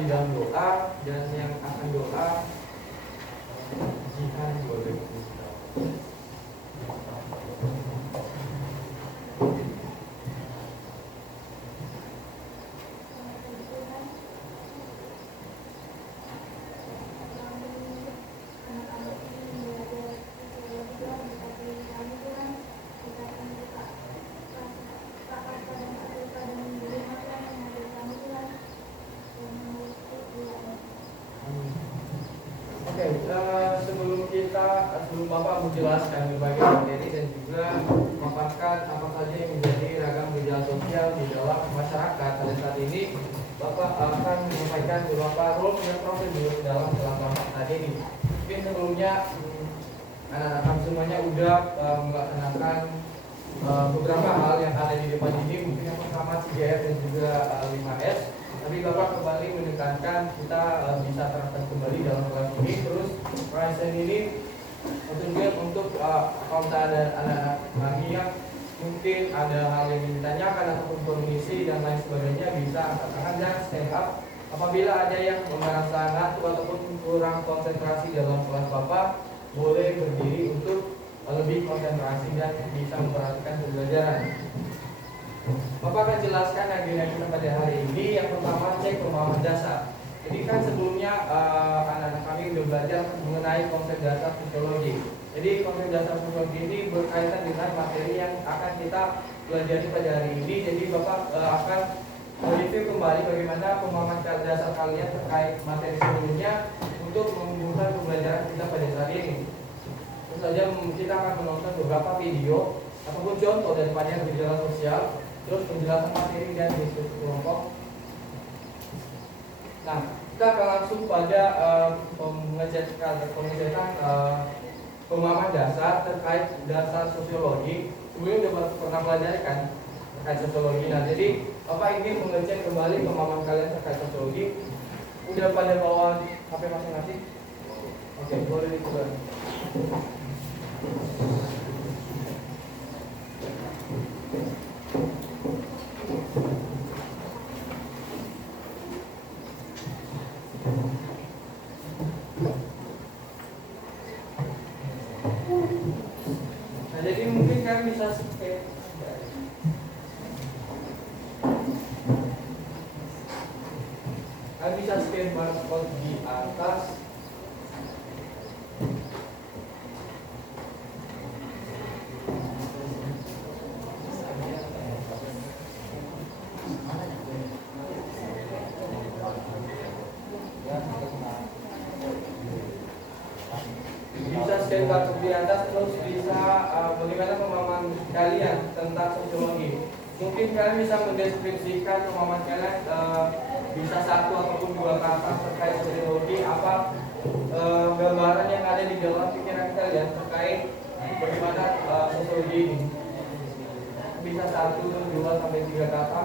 di dalam doa, dan yang akan doa jihan boleh. Sebelum Bapak menjelaskan berbagai materi dan juga memaparkan apa saja yang menjadi ragam gejala sosial di dalam masyarakat pada saat ini, Bapak akan menyampaikan beberapa role dan prosedur dalam kelas Bapak tadi ini. Mungkin sebelumnya anak-anak kami semuanya sudah melaksanakan beberapa hal yang ada di depan ini. Mungkin yang pertama 3R dan juga 5S. Tapi Bapak kembali menekankan kita bisa terapkan kembali dalam kelas ini. Terus perasaan ini tentunya untuk kalau ada anak-anak lagi yang mungkin ada hal yang ditanyakan ataupun permisi dan lain sebagainya, bisa angkat tangan dan stand up. Apabila ada yang merasa ngantuk ataupun kurang konsentrasi dalam kelas Bapak, boleh berdiri untuk lebih konsentrasi dan bisa memperhatikan pembelajaran. Bapak akan jelaskan agenda kita pada hari ini. Yang pertama, cek pemahaman dasar. Jadi kan sebelumnya anak-anak kami sudah belajar mengenai konsep dasar sosiologi. Jadi konsep dasar sosiologi ini berkaitan dengan materi yang akan kita pelajari pada hari ini. Jadi Bapak akan mereview kembali bagaimana pemahaman dasar kalian terkait materi sebelumnya untuk mengumpulkan pembelajaran kita pada saat ini. Tentu saja kita akan menonton beberapa video ataupun contoh daripada gejala sosial, terus penjelasan materi dan diskusi kelompok. Nah, kita akan langsung pada pengecekan pemahaman dasar terkait dasar sosiologi. Sebelumnya sudah pernah pelajari kan terkait sosiologi. Nah, jadi Bapak ingin mengecek kembali pemahaman kalian terkait sosiologi. Udah pada bawa HP masing-masing? Oke, boleh dicoba. Nah, jadi mungkin kan bisa scan. Kan bisa scan barcode di atas. Bisa scan barcode di atas, terus bisa bagaimana pemahaman kalian tentang sosiologi. Mungkin kalian bisa mendeskripsikan pemahaman kalian, bisa satu ataupun dua kata terkait sosiologi. Apa gambaran yang ada di dalam pikiran kalian terkait bagaimana sosiologi ini. Bisa satu, dua sampai tiga kata.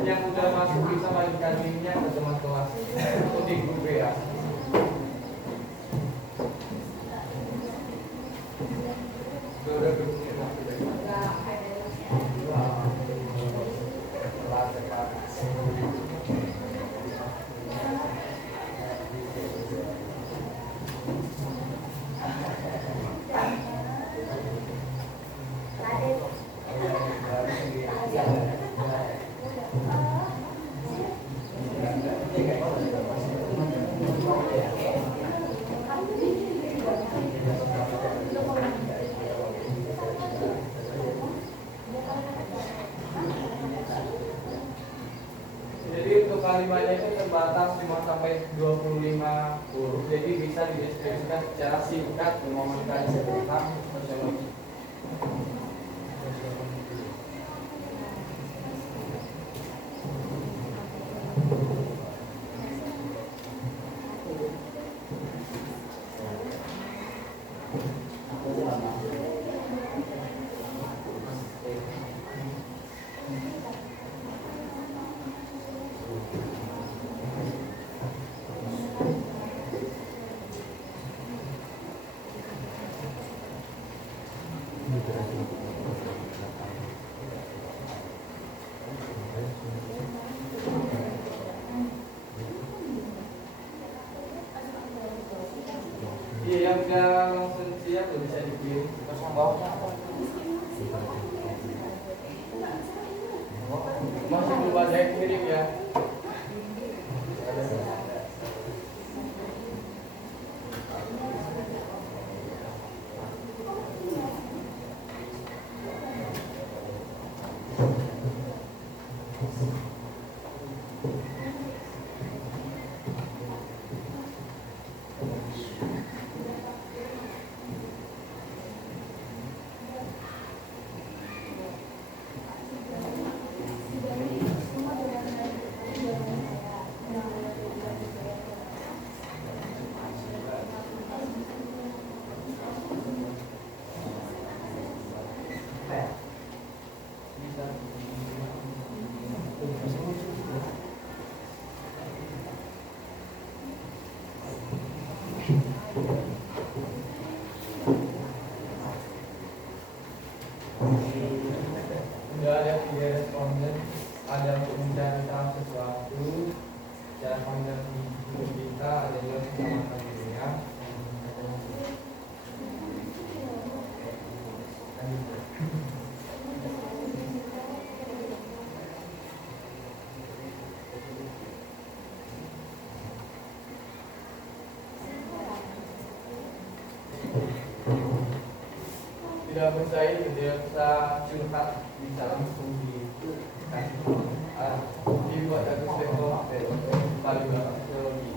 Yang sudah masuk bisa bagikan linknya ke teman kelas atau di grup WA. Sudah kalimatnya itu sebatas 5 sampai 25 huruf, jadi bisa dideskripsikan secara singkat memamerkan tentang sosiologi. Yang langsung siap bisa dikirim ke bawahnya apa? Masih belum ada yang kirim ya? Sudah ada 3 responden, ada untuk mencari tahu sesuatu, cara pandang hidup kita, ada juga keselamatan dunia. Tidak bersaing, tidak bisa curhat, bisa langsung dibuat ada sosiologi,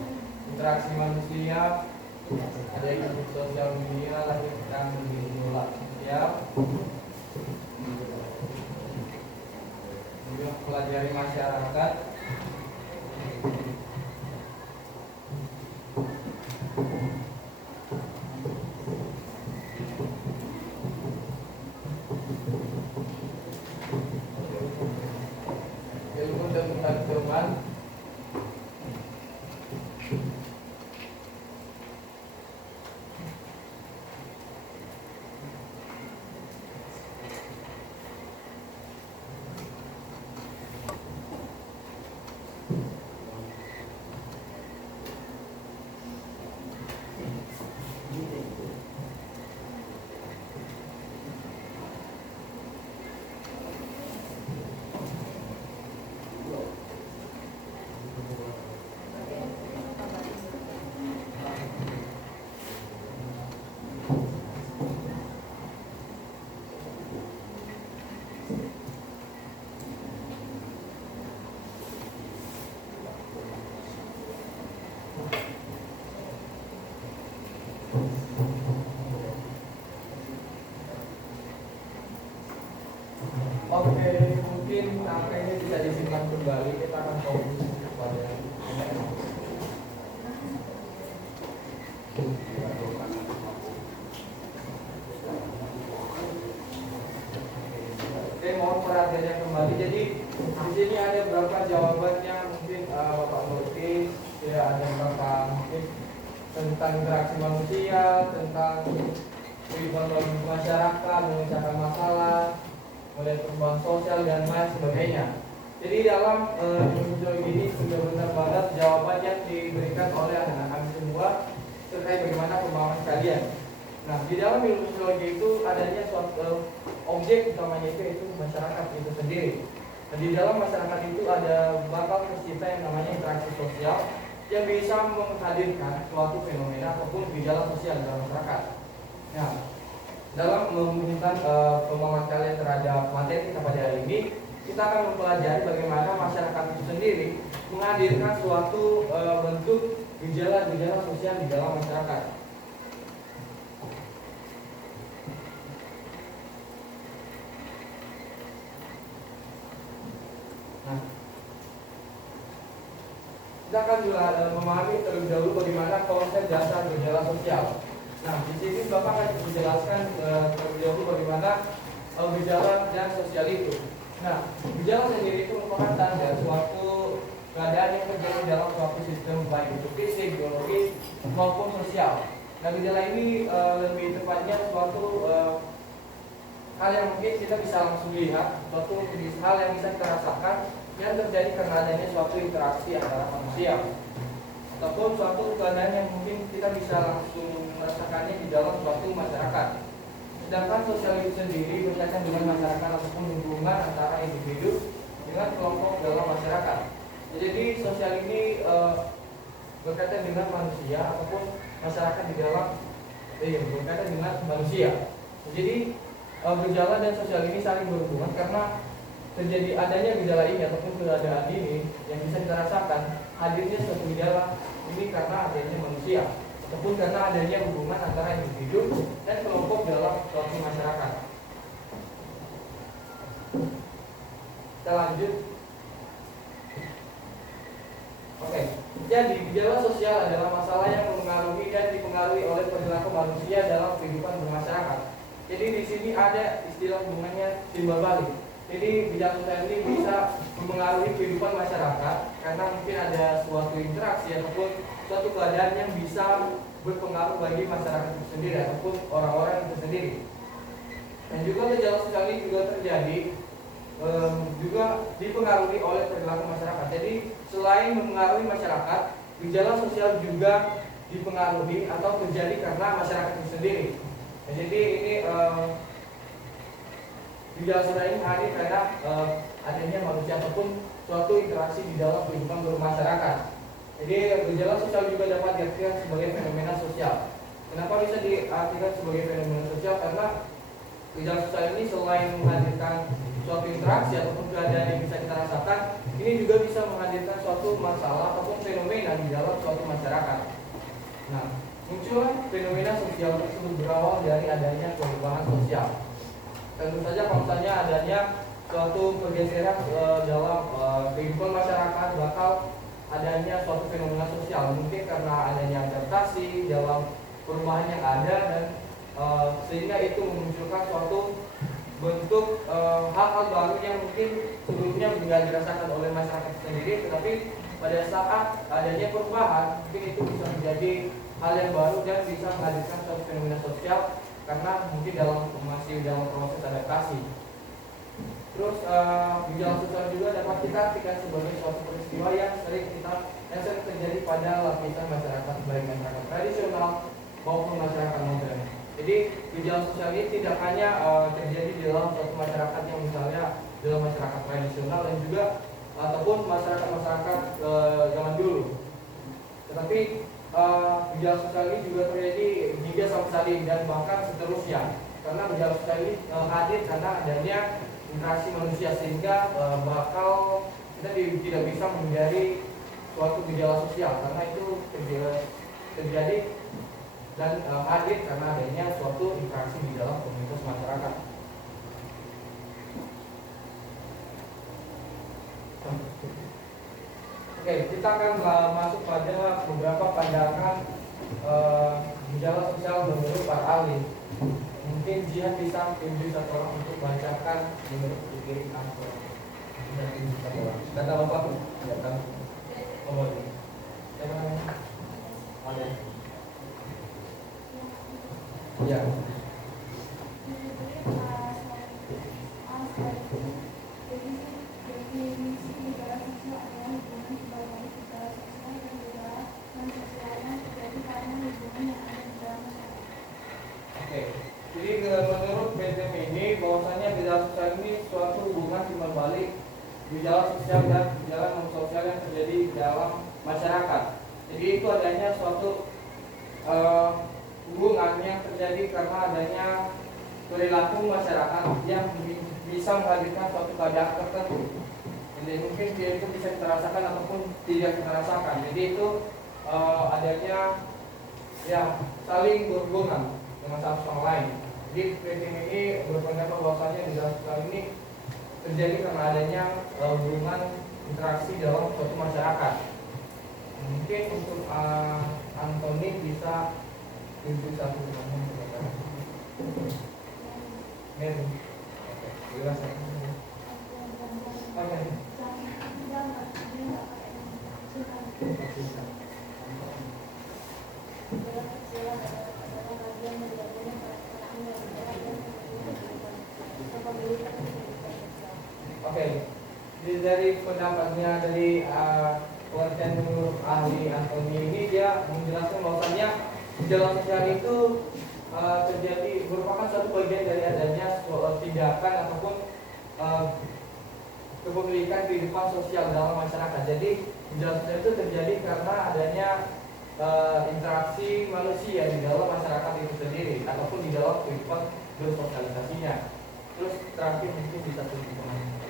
interaksi manusia, ada yang sosial media, lahir dan menolak sosial, juga pelajari masyarakat, ilmu tentang teman, Oke, mungkin angka ini bisa disimpan kembali. Kita akan fokus kepada Oke, mohon perhatiannya kembali. Jadi di sini ada berapa jawabannya? Mungkin Bapak notis ya, ada berapa mungkin tentang interaksi manusia, tentang kehidupan masyarakat, memecahkan masalah, melihat perubahan sosial dan lain sebagainya. Jadi dalam sosiologi ini sudah benar-benar jawaban yang diberikan oleh anak-anak kami semua terkait bagaimana pemahaman kalian. Nah, di dalam ilmu sosiologi itu adanya suatu objek utamanya itu masyarakat itu sendiri. Dan di dalam masyarakat itu ada bakal tercipta yang namanya interaksi sosial yang bisa menghadirkan suatu fenomena ataupun gejala sosial dalam masyarakat. Nah, dalam memberikan pemahaman kalian terhadap materi kita pada hari ini, kita akan mempelajari bagaimana masyarakat itu sendiri menghadirkan suatu bentuk gejala-gejala sosial di dalam masyarakat. Nah, kita akan memahami terlebih dahulu bagaimana konsep dasar gejala sosial. Nah, di sini Bapak akan menjelaskan terlebih dahulu bagaimana gejala dan sosial itu. Nah, gejala sendiri itu merupakan tanda suatu keadaan yang terjadi dalam suatu sistem baik itu fisik, biologis maupun sosial. Nah, gejala ini lebih tepatnya suatu hal yang mungkin kita bisa langsung lihat, suatu hal yang bisa kita rasakan yang terjadi karena adanya suatu interaksi antara manusia, ataupun suatu keadaan yang mungkin kita bisa langsung merasakannya di dalam suatu masyarakat. Sedangkan sosial itu sendiri berkaitan dengan masyarakat ataupun hubungan antara individu dengan kelompok dalam masyarakat. Jadi sosial ini berkaitan dengan manusia ataupun masyarakat di dalam berkaitan dengan manusia. Jadi gejala dan sosial ini saling berhubungan karena terjadi adanya gejala ini ataupun keadaan ini yang bisa kita rasakan hadirnya suatu gejala ini karena adanya manusia ataupun karena adanya hubungan antara individu dan kelompok dalam suatu masyarakat. Kita lanjut. Oke, jadi gejala sosial adalah masalah yang mempengaruhi dan dipengaruhi oleh perilaku manusia dalam kehidupan bermasyarakat. Jadi di sini ada istilah hubungannya timbal balik. Jadi gejala sosial ini bisa mempengaruhi kehidupan masyarakat karena mungkin ada suatu interaksi ataupun suatu keadaan yang bisa berpengaruh bagi masyarakat itu sendiri ataupun orang-orang itu sendiri. Dan juga gejala sosial ini juga terjadi juga dipengaruhi oleh perilaku masyarakat. Jadi selain mempengaruhi masyarakat, gejala sosial juga dipengaruhi atau terjadi karena masyarakat itu sendiri. Nah, jadi ini gejala sosial ini hadir karena adanya manusia ataupun suatu interaksi di dalam kehidupan bermasyarakat. Jadi gejala sosial juga dapat diartikan sebagai fenomena sosial. Kenapa bisa diartikan sebagai fenomena sosial? Karena gejala sosial ini selain menghadirkan suatu interaksi ataupun keadaan yang bisa kita rasakan, ini juga bisa menghadirkan suatu masalah ataupun fenomena di dalam suatu masyarakat. Nah, munculnya fenomena sosial tersebut berawal dari adanya perubahan sosial. Tentu saja kalau misalnya adanya suatu pergeseran dalam kehidupan masyarakat, bakal adanya suatu fenomena sosial. Mungkin karena adanya adaptasi dalam perubahan yang ada dan sehingga itu memunculkan suatu bentuk hal-hal baru yang mungkin sebelumnya tidak dirasakan oleh masyarakat sendiri, tetapi pada saat adanya perubahan mungkin itu bisa menjadi hal yang baru dan bisa menghadirkan suatu fenomena sosial karena mungkin masih dalam proses adaptasi. Terus gejala sosial juga dapat kita artikan sebagai suatu peristiwa yang sering terjadi pada lapisan masyarakat, baik masyarakat tradisional maupun masyarakat modern. Jadi gejala sosial ini tidak hanya terjadi di dalam suatu masyarakat yang misalnya dalam masyarakat tradisional dan juga ataupun masyarakat zaman dulu, tetapi gejala sosial ini juga terjadi hingga sampai saat ini dan bahkan seterusnya, karena gejala sosial ini hadir karena adanya interaksi manusia sehingga bakal kita tidak bisa menghindari suatu gejala sosial karena itu terjadi dan hadir karena adanya suatu interaksi di dalam komunitas masyarakat. Oke, kita akan masuk pada beberapa pandangan gejala sosial menurut para ahli. Mungkin Jihan bisa tunjuk satu orang untuk bacakan menurut kiri apa? Kata Bapak, kata oh ini. Siapa namanya? Ada. Ya. Jadi menurut BTP ini bahwasanya gejala sosial ini suatu hubungan timbal balik gejala sosial dan gejala non sosial yang terjadi di dalam masyarakat. Jadi itu adanya suatu hubungan yang terjadi karena adanya perilaku masyarakat yang bisa menghadirkan suatu keadaan tertentu. Jadi mungkin dia itu bisa kita rasakan ataupun tidak kita rasakan. Jadi itu adanya ya saling berhubungan dengan satu sama lain. Jadi kreatif ini berpendapat bahwasanya di dalam sosial ini terjadi karena adanya hubungan interaksi dalam suatu masyarakat. Mungkin untuk Anthony bisa tunjuk satu dengan Mary. Oke, jelas ya. Oke. Oke, jadi dari pendapatnya dari penelitian menurut ahli Anthony ini dia menjelaskan bahwasanya gejala sosial itu terjadi merupakan suatu bagian dari adanya tindakan ataupun kepemilikan kehidupan sosial dalam masyarakat. Jadi gejala sosial itu terjadi karena adanya interaksi manusia di dalam masyarakat itu sendiri ataupun di dalam kehidupan bersosialisasinya. Terus terakhir mungkin bisa tunjukkan.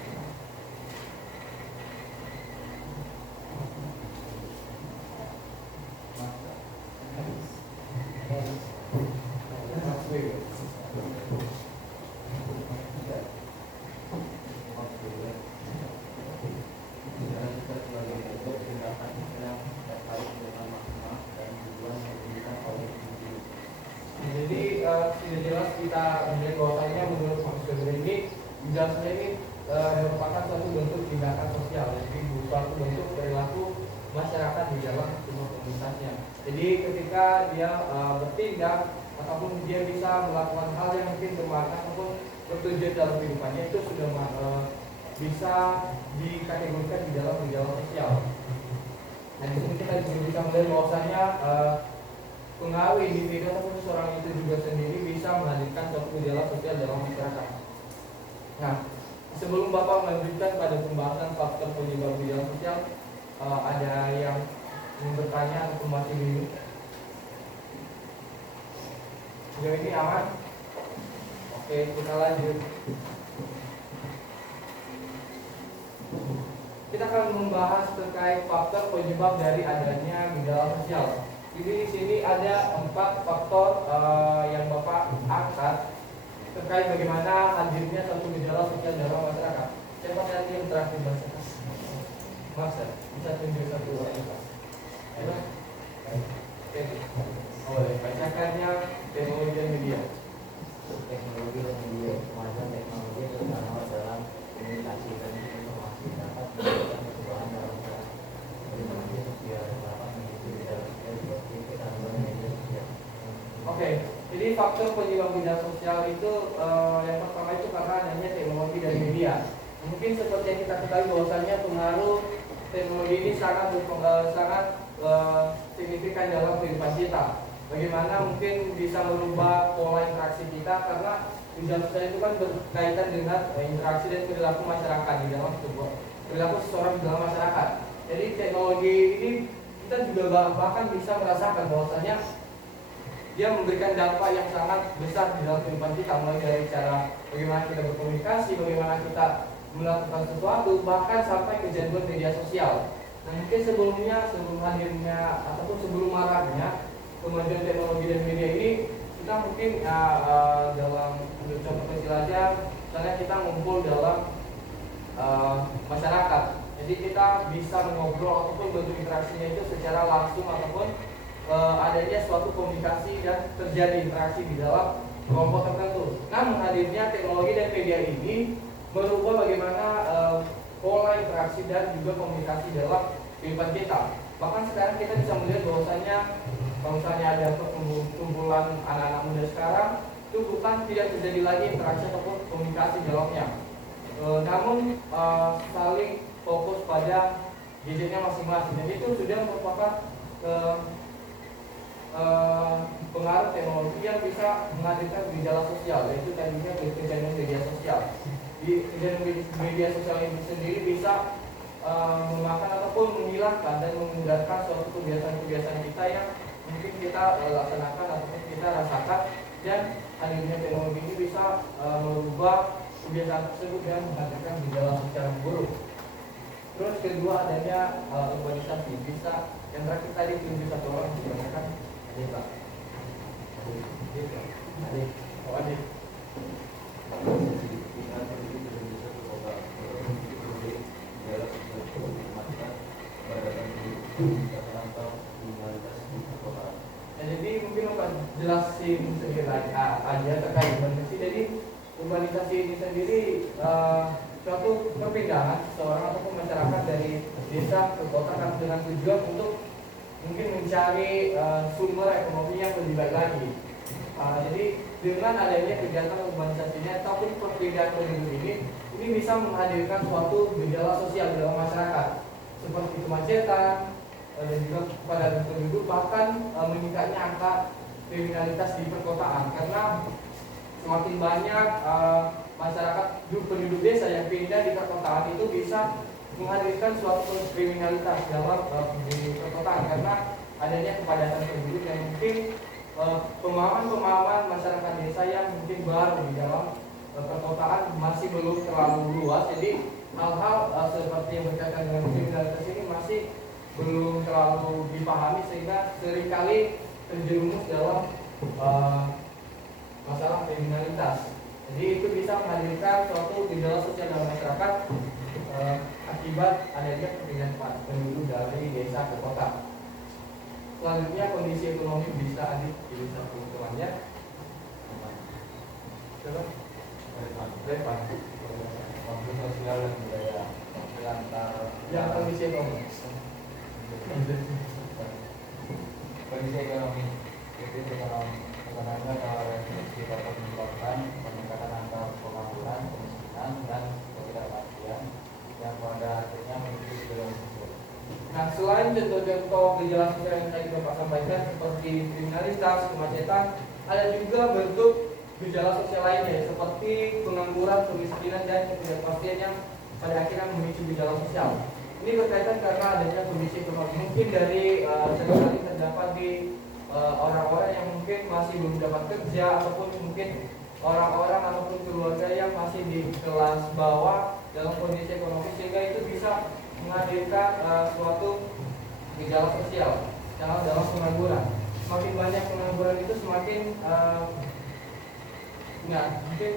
Sudah jelas kita melihat bahwasanya menurut manusia ini jelasnya ini merupakan suatu bentuk tindakan sosial, jadi suatu bentuk perilaku masyarakat di dalam sebuah komunitasnya. Jadi ketika dia bertindak ataupun dia bisa melakukan hal yang mungkin bermakna ataupun bertujuan dalam kehidupannya, itu sudah bisa dikategorikan di dalam gejala sosial. Dan di sini kita juga bisa melihat bahwasanya pengaruh individu ataupun seorang itu juga sendiri bisa menghadirkan suatu gejala sosial dalam masyarakat. Nah, sebelum Bapak melanjutkan pada pembahasan faktor penyebab gejala sosial, ada yang ingin bertanya ataupun masih bingung? Sejauh ini aman? Oke, kita lanjut. Kita akan membahas terkait faktor penyebab dari adanya gejala sosial. Jadi di sini ada 4 faktor yang Bapak angkat terkait bagaimana hadirnya suatu gejala sosial dalam masyarakat. Siapa nanti yang terakhir bacakan? Mas, bisa tunjuk satu orang Pak. Oke. Bacakannya teknologi dan media. Teknologi dan media semacam teknologi terutama dalam komunikasi dan informasi dapat memberikan perubahan dalam media sosial dapat mengisi dalam Oke, jadi faktor penyebab gejala sosial itu yang pertama itu karena adanya teknologi dan media. Mungkin seperti yang kita ketahui bahwasanya pengaruh teknologi ini sangat signifikan dalam kehidupan kita. Bagaimana mungkin bisa merubah pola interaksi kita karena gejala sosial itu kan berkaitan dengan interaksi dan perilaku masyarakat di dalam sebuah perilaku seseorang di dalam masyarakat. Jadi teknologi ini kita juga bahkan bisa merasakan bahwasanya dia memberikan dampak yang sangat besar di dalam kehidupan kita, mulai dari cara bagaimana kita berkomunikasi, bagaimana kita melakukan sesuatu, bahkan sampai kejadian media sosial. Nah, mungkin sebelum hadirnya ataupun sebelum maraknya kemajuan teknologi dan media ini, kita mungkin dalam contoh kecil aja, misalnya kita ngumpul dalam masyarakat. Jadi kita bisa mengobrol ataupun bentuk interaksinya itu secara langsung ataupun adanya suatu komunikasi dan terjadi interaksi di dalam kelompok tertentu. Namun hadirnya teknologi dan media ini merubah bagaimana pola interaksi dan juga komunikasi dalam kehidupan kita. Bahkan sekarang kita bisa melihat bahwasanya kalau misalnya ada kumpulan anak-anak muda sekarang, itu bukan tidak terjadi lagi interaksi ataupun komunikasi di dalamnya. Namun saling fokus pada gadgetnya masing-masing. Dan itu sudah merupakan pengaruh teknologi yang bisa menghadirkan gejala sosial, yaitu tadinya kejadian media sosial. Di kejadian media sosial ini sendiri bisa memakan ataupun menghilangkan dan memudahkan suatu kebiasaan-kebiasaan kita yang mungkin kita laksanakan ataupun kita rasakan, dan hadirnya teknologi ini bisa merubah kebiasaan tersebut yang menghasilkan gejala sosial yang buruk. Terus kedua adanya urbanisasi, bisa yang terakhir tadi tunjuk satu orang kebanyakan adik pak, adik, oh adik. Nah, jadi mungkin Bapak jelasin sedikit aja terkait urbanisasi. Jadi urbanisasi ini sendiri suatu perpindahan seseorang ataupun masyarakat dari desa ke kota kan dengan tujuan untuk mungkin mencari sumber ekonomi yang lebih baik lagi. Jadi dengan adanya kegiatan urbanisasinya ataupun perpindahan penduduk ini bisa menghadirkan suatu gejala sosial dalam masyarakat seperti kemacetan dan juga kepadatan penduduk, bahkan meningkatnya angka kriminalitas di perkotaan karena semakin banyak masyarakat penduduk desa yang pindah di perkotaan itu bisa menghadirkan suatu kriminalitas dalam di perkotaan karena adanya kepadatan penduduk yang mungkin pemahaman masyarakat desa yang mungkin baru di dalam perkotaan masih belum terlalu luas. Jadi hal-hal seperti yang berkaitan dengan kriminalitas ini masih belum terlalu dipahami sehingga seringkali terjerumus dalam masalah kriminalitas. Jadi itu bisa menghadirkan suatu gejala sosial dalam masyarakat akibat adanya perpindahan penduduk dari desa ke kota. Selanjutnya kondisi ekonomi bisa bisa keuntungannya. Coba. Relevan. Konflik sosial dan budaya antar yang kondisi ekonomi. Kondisi ekonomi itu sebenarnya kalau kita menyebabkan peningkatan angka pengangguran, kemiskinan dan ketidakpastian yang pada akhirnya menuju ke sosial. Nah, selain contoh-contoh gejala sosial yang tadi Bapak sampaikan seperti kriminalitas, kemacetan, ada juga bentuk gejala sosial lainnya seperti pengangguran, kemiskinan dan ketidakpastian yang pada akhirnya memicu gejala sosial. Ini berkaitan karena adanya kondisi ekonomi mungkin dari seringkali terdapat di orang-orang yang mungkin masih belum dapat kerja ataupun mungkin orang-orang ataupun keluarga yang masih di kelas bawah dalam kondisi ekonomi sehingga itu bisa menghadirkan suatu gejala sosial dalam pengangguran. Semakin banyak pengangguran itu semakin mungkin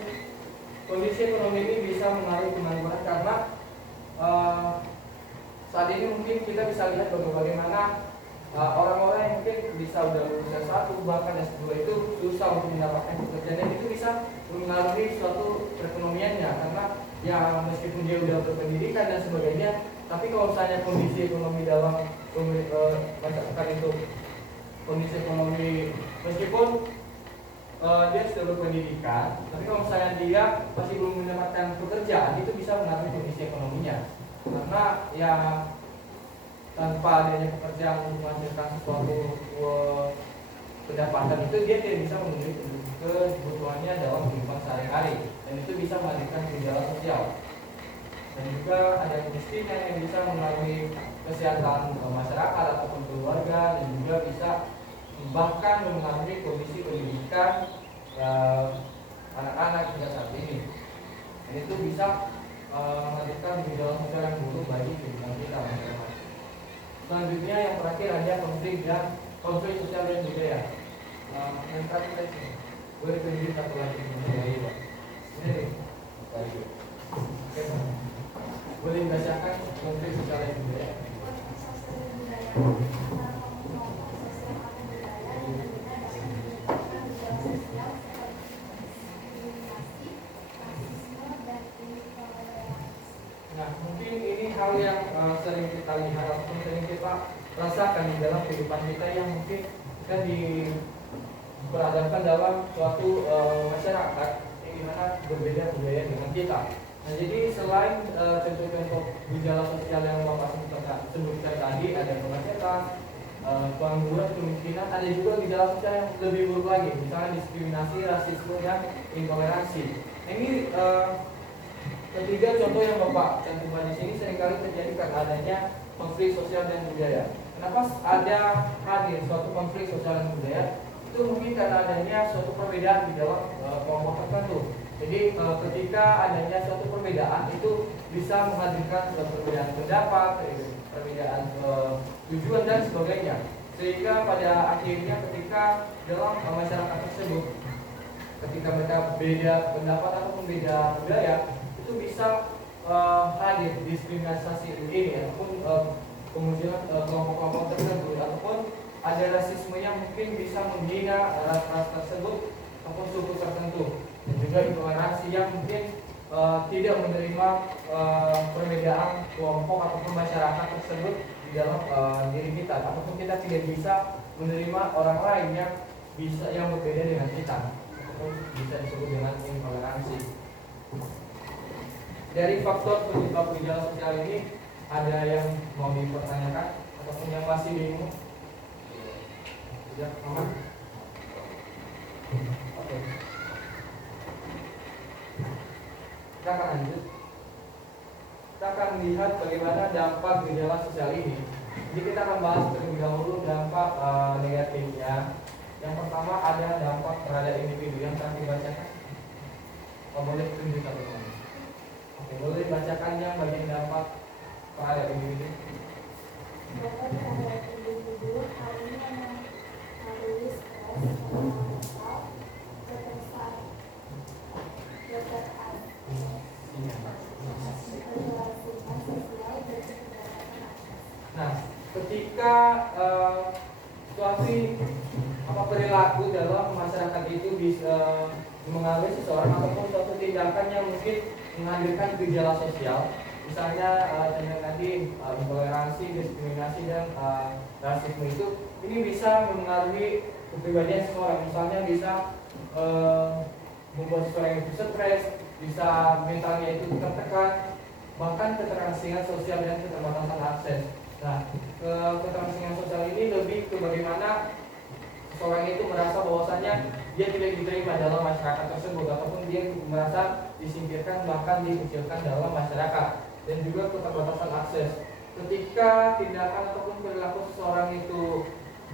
kondisi ekonomi ini bisa mengaruhi pengangguran karena saat ini mungkin kita bisa lihat bagaimana orang-orang yang mungkin bisa udah lulus S1 bahkan S2 itu susah untuk mendapatkan pekerjaan dan itu bisa mengaruhi suatu perekonomiannya karena ya meskipun dia udah berpendidikan dan sebagainya, tapi kalau misalnya kondisi ekonomi dalam masyarakat itu kondisi ekonomi meskipun dia sudah berpendidikan, tapi kalau misalnya dia masih belum mendapatkan pekerjaan itu bisa mengaruhi kondisi ekonominya karena ya tanpa adanya pekerjaan untuk menghasilkan sesuatu pendapatan itu dia tidak bisa memenuhi kebutuhannya dalam kehidupan sehari-hari dan itu bisa menghasilkan gejala sosial dan juga ada kemiskinan yang bisa mengaruhi kesehatan masyarakat ataupun keluarga dan juga bisa bahkan mengaruhi kondisi pendidikan anak-anak hingga saat ini dan itu bisa menghasilkan gejala sosial yang buruk bagi kehidupan kita masyarakat. Selanjutnya yang terakhir ada konflik sosial dan budaya. Yang terakhir boleh tunjuk satu lagi Pak. Ini boleh membacakan konflik sosial dan budaya. Nah, mungkin ini hal yang sering kita lihat ataupun sering kita rasakan di dalam kehidupan kita yang mungkin kita diperhadapkan dalam suatu masyarakat yang dimana berbeda budaya dengan kita. Nah, jadi selain contoh-contoh gejala sosial yang Bapak sebutkan tadi, ada kemacetan, pengangguran, kemiskinan, ada juga gejala sosial yang lebih buruk lagi, misalnya diskriminasi, rasisme, dan intoleransi. Nah, ini ketiga contoh yang Bapak cantumkan di sini seringkali terjadi karena adanya konflik sosial dan budaya. Kenapa ada hadir suatu konflik sosial dan budaya? Itu mungkin karena adanya suatu perbedaan di dalam kelompok tertentu. Jadi ketika adanya suatu perbedaan itu bisa menghadirkan perbedaan pendapat, perbedaan tujuan dan sebagainya. Sehingga pada akhirnya ketika dalam masyarakat tersebut, ketika mereka beda pendapat ataupun beda budaya, itu bisa hadir diskriminasi ini ataupun kemunculan kelompok-kelompok tertentu ataupun ada rasisme yang mungkin bisa menghina ras tersebut ataupun suku tertentu, dan juga intoleransi yang mungkin tidak menerima perbedaan kelompok ataupun masyarakat tersebut di dalam diri kita, ataupun kita tidak bisa menerima orang lain yang berbeda dengan kita, ataupun bisa disebut dengan intoleransi. Dari faktor penyebab gejala sosial ini, ada yang mau dipertanyakan ataupun yang masih bingung? Ya, aman? Oke. Kita akan lanjut. Kita akan lihat bagaimana dampak gejala sosial ini. Jadi kita akan bahas terlebih dahulu dampak negatifnya. Yang pertama ada dampak terhadap individu yang akan dibacakan. Boleh tunjukkan teman-teman. Oke, boleh dibacakan yang bagian dampak terhadap individu. Dampak terhadap individu hal ini mempengaruhi stres, mental, ketersediaan, nah, ketika suatu perilaku dalam masyarakat itu bisa mengalami seseorang ataupun suatu tindakan yang mungkin menghadirkan gejala sosial, misalnya dengan tadi intoleransi, diskriminasi dan rasisme itu, ini bisa mengaruhi kepribadian seseorang. Misalnya bisa membuat seseorang itu stres, bisa mentalnya itu tertekan, bahkan keterasian sosial dan keterbatasan akses. Nah, keterasian sosial ini lebih ke bagaimana seseorang itu merasa bahwasannya dia tidak diterima dalam masyarakat tersebut, ataupun dia merasa disingkirkan bahkan dikucilkan dalam masyarakat, dan juga keterbatasan akses. Ketika tindakan ataupun perilaku seseorang itu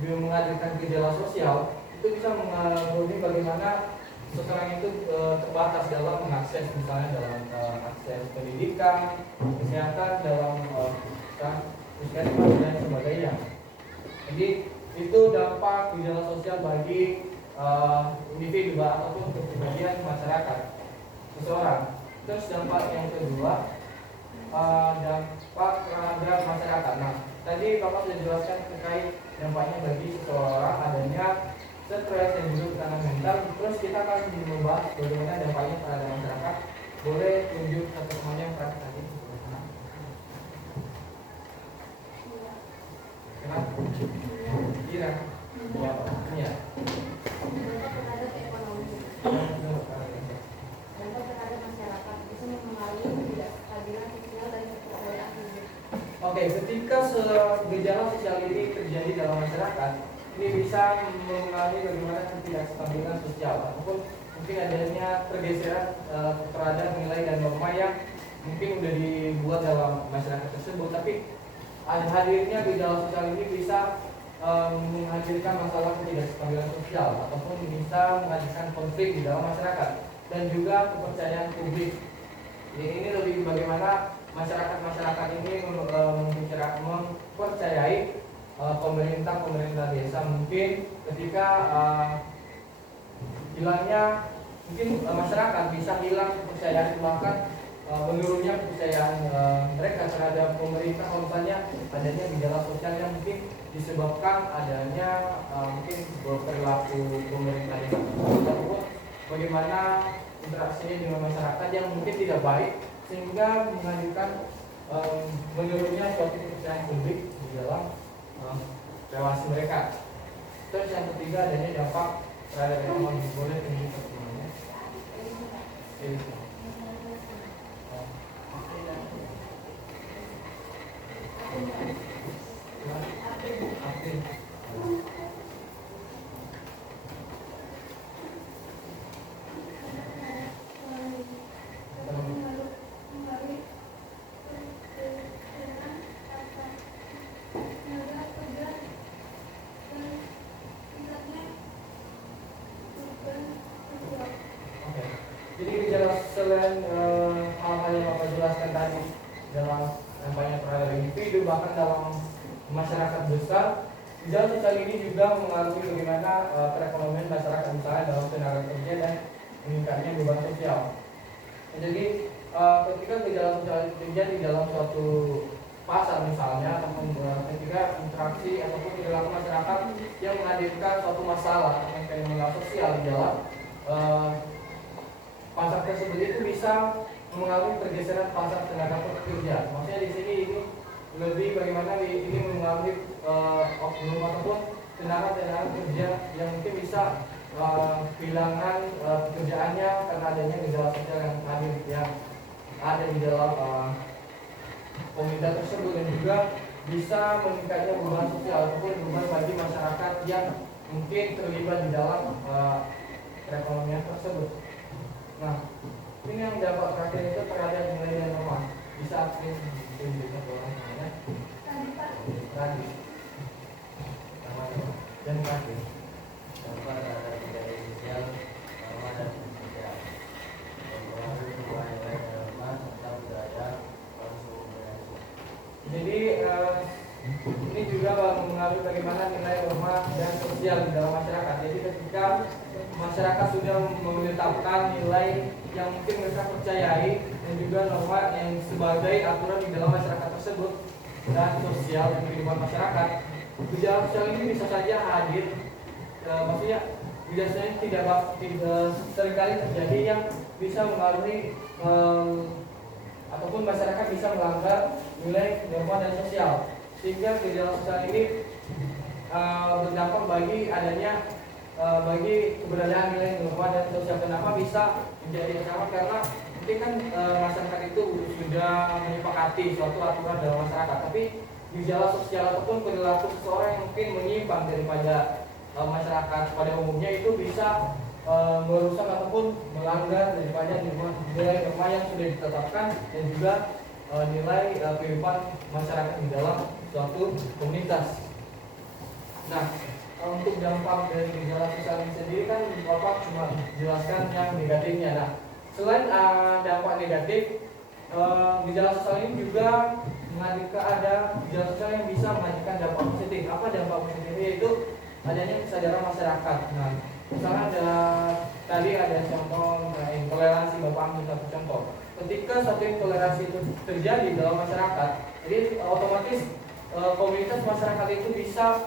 menghadirkan gejala sosial, itu bisa mengaruhi bagaimana seseorang itu terbatas dalam mengakses, misalnya dalam akses pendidikan, kesehatan, dalam puskesmas dan sebagainya. Jadi itu dampak gejala sosial bagi individu ataupun kepribadian masyarakat seseorang. Terus dampak yang kedua, dampak terhadap masyarakat. Nah, tadi Bapak sudah jelaskan terkait dampaknya bagi seseorang adanya stres dan juga tekanan mental. Terus kita akan membahas bagaimana dampaknya terhadap masyarakat. Boleh tunjuk satu teman yang praktik tadi. Kenapa? Kira. Iya. dampak terhadap ekonomi, dampak terhadap masyarakat bisa mempengaruhi ketidakstabilan sosial dan kepercayaan hidup. Oke, ketika gejala sosial ini terjadi dalam masyarakat, ini bisa mengalami bagaimana ketidakstabilan sosial ataupun mungkin adanya pergeseran terhadap nilai dan norma yang mungkin sudah dibuat dalam masyarakat tersebut. Tapi hadirnya gejala sosial ini bisa menghadirkan masalah ketidakstabilan sosial ataupun bisa menghadirkan konflik di dalam masyarakat dan juga kepercayaan publik. Jadi ini lebih bagaimana masyarakat ini mempercayai pemerintah desa. Mungkin ketika hilangnya mungkin masyarakat bisa hilang kepercayaan, bahkan menurunnya kepercayaan mereka terhadap pemerintah kalau misalnya adanya gejala sosial yang mungkin disebabkan adanya mungkin perilaku pemerintah desa ataupun bagaimana interaksinya dengan masyarakat yang mungkin tidak baik, sehingga menghadirkan menurunnya suatu kepercayaan publik di dalam relasi mereka. Terus yang ketiga adanya dampak terhadap ekonomi. Boleh tunjukkan semuanya. Jadi gejala masyarakat besar. Gejala sosial ini juga mengaruhi bagaimana perekonomian masyarakat usaha dalam tenaga kerja dan meningkatnya beban sosial. Jadi ketika gejala sosial itu terjadi dalam suatu pasar misalnya, ataupun ketika interaksi ataupun perilaku masyarakat yang menghadirkan suatu masalah yang fenomena sosial di dalam pasar tersebut, itu bisa mengalami pergeseran pasar tenaga kerja. Maksudnya di sini ini lebih bagaimana ini mengalami oknum ataupun tenaga kerja yang mungkin bisa kehilangan pekerjaannya karena adanya gejala sosial yang ada di dalam komunitas tersebut, dan juga bisa meningkatnya beban sosial ataupun beban bagi masyarakat yang mungkin terlibat di dalam perekonomian tersebut. Nah, ini yang dapat terakhir itu terhadap nilai dan norma. Bisa aktif tunjukkan bolanya tadi dan terakhir Dampak terhadap nilai sosial, norma dan sosial, mempengaruhi perubahan nilai dan norma serta budaya konsumsi. Jadi ini juga mengaruhi bagaimana nilai norma dan sosial di dalam masyarakat. Jadi ketika masyarakat sudah menetapkan nilai yang mungkin mereka percayai dan juga norma yang sebagai aturan di dalam masyarakat tersebut dan sosial dan kehidupan masyarakat, gejala sosial ini bisa saja hadir. Maksudnya biasanya tidak seringkali terjadi yang bisa mengaruhi ataupun masyarakat bisa melanggar nilai norma dan sosial, sehingga gejala sosial ini berdampak bagi adanya bagi keberadaan nilai norma dan sosial. Kenapa bisa menjadi ancaman? Karena mungkin kan masyarakat itu sudah menyepakati suatu aturan dalam masyarakat, tapi gejala sosial ataupun perilaku seseorang yang mungkin menyimpang daripada masyarakat pada umumnya itu bisa merusak ataupun melanggar daripada nilai norma yang sudah ditetapkan dan juga nilai kehidupan masyarakat di dalam suatu komunitas. Nah, untuk dampak dari gejala sosial ini sendiri kan Bapak cuma jelaskan yang negatifnya. Nah, selain dampak negatif, gejala sosial ini juga menghadirkan ada gejala sosial yang bisa menghadirkan dampak positif. Apa dampak positifnya? Yaitu adanya kesadaran masyarakat. Nah, misalnya tadi ada contoh intoleransi, Bapak ambil satu contoh. Ketika satu intoleransi itu terjadi dalam masyarakat, jadi otomatis komunitas masyarakat itu bisa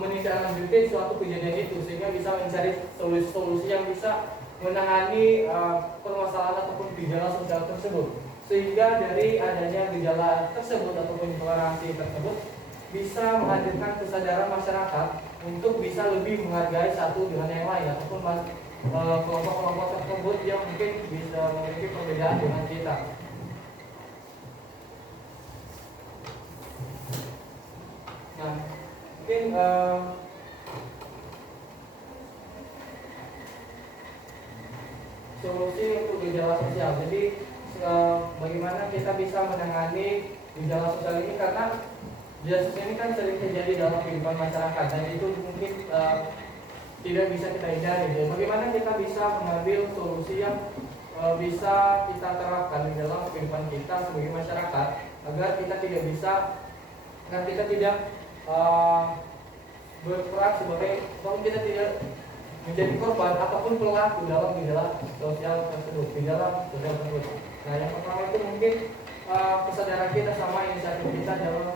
menindaklanjuti suatu kejadian itu, sehingga bisa mencari solusi-solusi yang bisa menangani permasalahan ataupun gejala sosial tersebut. Sehingga dari adanya gejala tersebut ataupun intoleransi tersebut bisa menghadirkan kesadaran masyarakat untuk bisa lebih menghargai satu dengan yang lain, ataupun kelompok-kelompok tersebut yang mungkin bisa memiliki perbedaan dengan kita. Nah, mungkin solusi untuk gejala sosial. Jadi bagaimana kita bisa menangani gejala sosial ini, karena gejala sosial ini kan sering terjadi dalam kehidupan masyarakat dan itu mungkin tidak bisa kita hindari. Jadi bagaimana kita bisa mengambil solusi yang bisa kita terapkan di dalam kehidupan kita sebagai masyarakat agar kita tidak bisa dan kita tidak berperan sebagai, atau kita tidak menjadi korban ataupun pelaku dalam gejala sosial tersebut. Nah, yang pertama itu mungkin kesadaran kita sama inisiatif kita dalam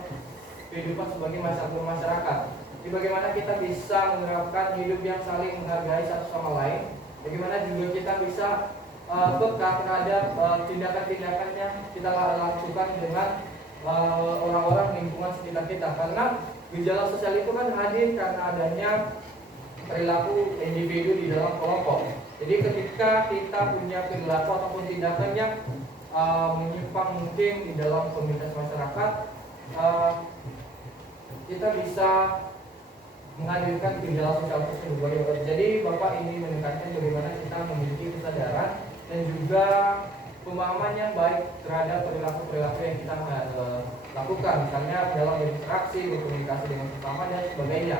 kehidupan sebagai masyarakat. Jadi bagaimana kita bisa menerapkan hidup yang saling menghargai satu sama lain. Bagaimana juga kita bisa peka terhadap tindakan-tindakan yang kita lakukan dengan orang-orang lingkungan sekitar kita. Karena gejala sosial itu kan hadir karena adanya perilaku individu di dalam kelompok. Jadi ketika kita punya perilaku ataupun tindakan yang menyimpang mungkin di dalam komunitas masyarakat, kita bisa menghadirkan gejala sosial tersebut. Jadi Bapak ini menekankan bagaimana kita memiliki kesadaran dan juga pemahaman yang baik terhadap perilaku-perilaku yang kita lakukan, misalnya dalam berinteraksi, berkomunikasi dengan sesama dan sebagainya.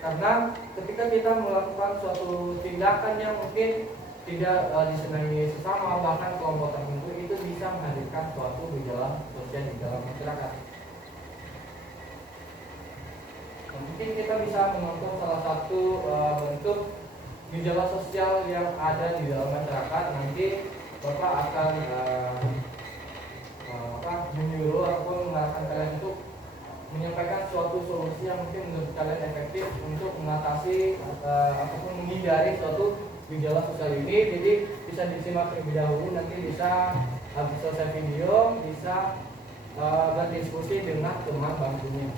Karena ketika kita melakukan suatu tindakan yang mungkin tidak disenangi sesama, bahkan kelompok tertentu, itu bisa menghadirkan suatu gejala sosial di dalam masyarakat. Mungkin kita bisa menonton salah satu bentuk gejala sosial yang ada di dalam masyarakat. Nanti Bapak akan menyuruh ataupun mengarahkan kalian untuk menyampaikan suatu solusi yang mungkin menurut kalian efektif untuk mengatasi ataupun menghindari suatu gejala sosial ini. Jadi bisa disimak terlebih dahulu, nanti bisa habis selesai video bisa berdiskusi dengan teman bangkunya.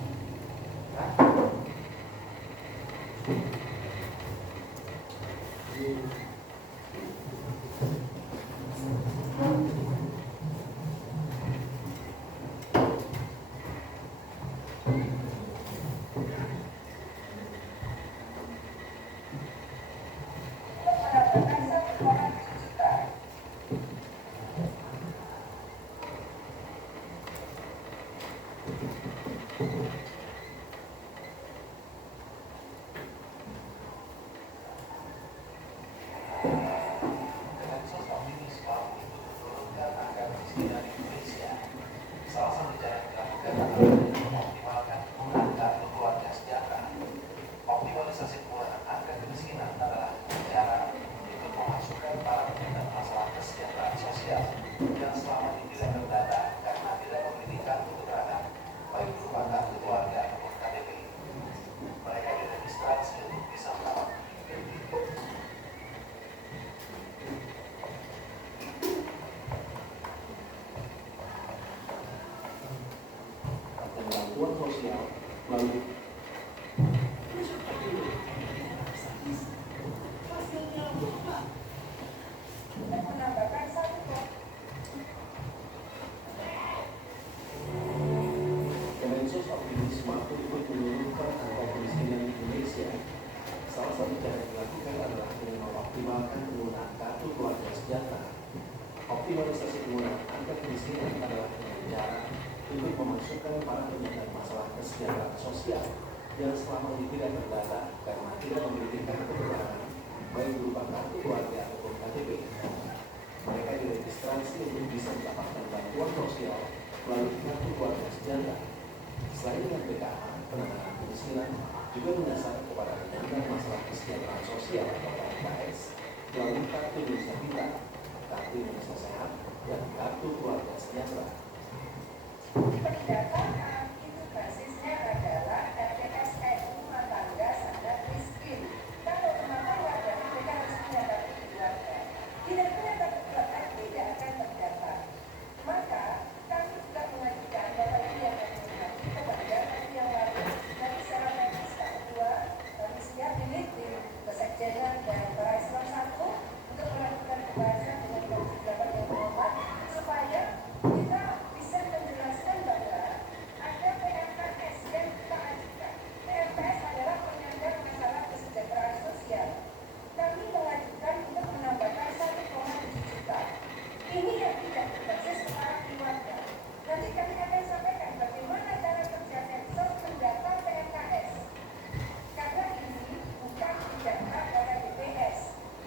Ya. bantuan sosial melalui Kemensos optimis mampu ikut menurunkan angka kemiskinan di Indonesia. Salah satu cara yang dilakukan adalah dengan mengoptimalkan penggunaan kartu keluarga sejahtera. Optimalisasi penggunaan angka kemiskinan adalah dengan cara untuk memasukkan para penyandang masalah kesejahteraan sosial yang selama ini tidak terdata karena tidak memiliki kartu keterangan baik berupa kartu keluarga ataupun KTP. Mereka diregistrasi untuk bisa mendapatkan bantuan sosial melalui kartu keluarga sejahtera. Selain dengan PKH, penanganan kemiskinan juga menyasar kepada penyandang masalah kesejahteraan sosial atau KMKS melalui kartu Indonesia Pintar, kartu Indonesia Sehat, dan kartu keluarga sejahtera. Pendataan itu basisnya adalah RPSN rumah tangga standar miskin. Kalau rumah tangga dan mereka harus punya kartu keluarga. Tidak punya kartu keluarga tidak akan terdata. Maka kami juga mengajukan bahwa ini yang kami mengajukan kepada kami yang lalu. Nanti secara teknis Pak Ketua kami siap ini di Kesekjenan dan para eselon 1 untuk melakukan pembahasan dengan komisi 8 yang berempat supaya kita bisa menjelaskan bahwa ada PMKS yang kita ajukan. PMKS adalah penyandang masalah kesejahteraan sosial. Kami mengajukan untuk menambahkan 1,7 juta. Ini yang tidak berbasis kepala keluarga. Nanti kami akan sampaikan bagaimana cara kerja Kemensos mendata PMKS. Karena ini bukan didata oleh BPS.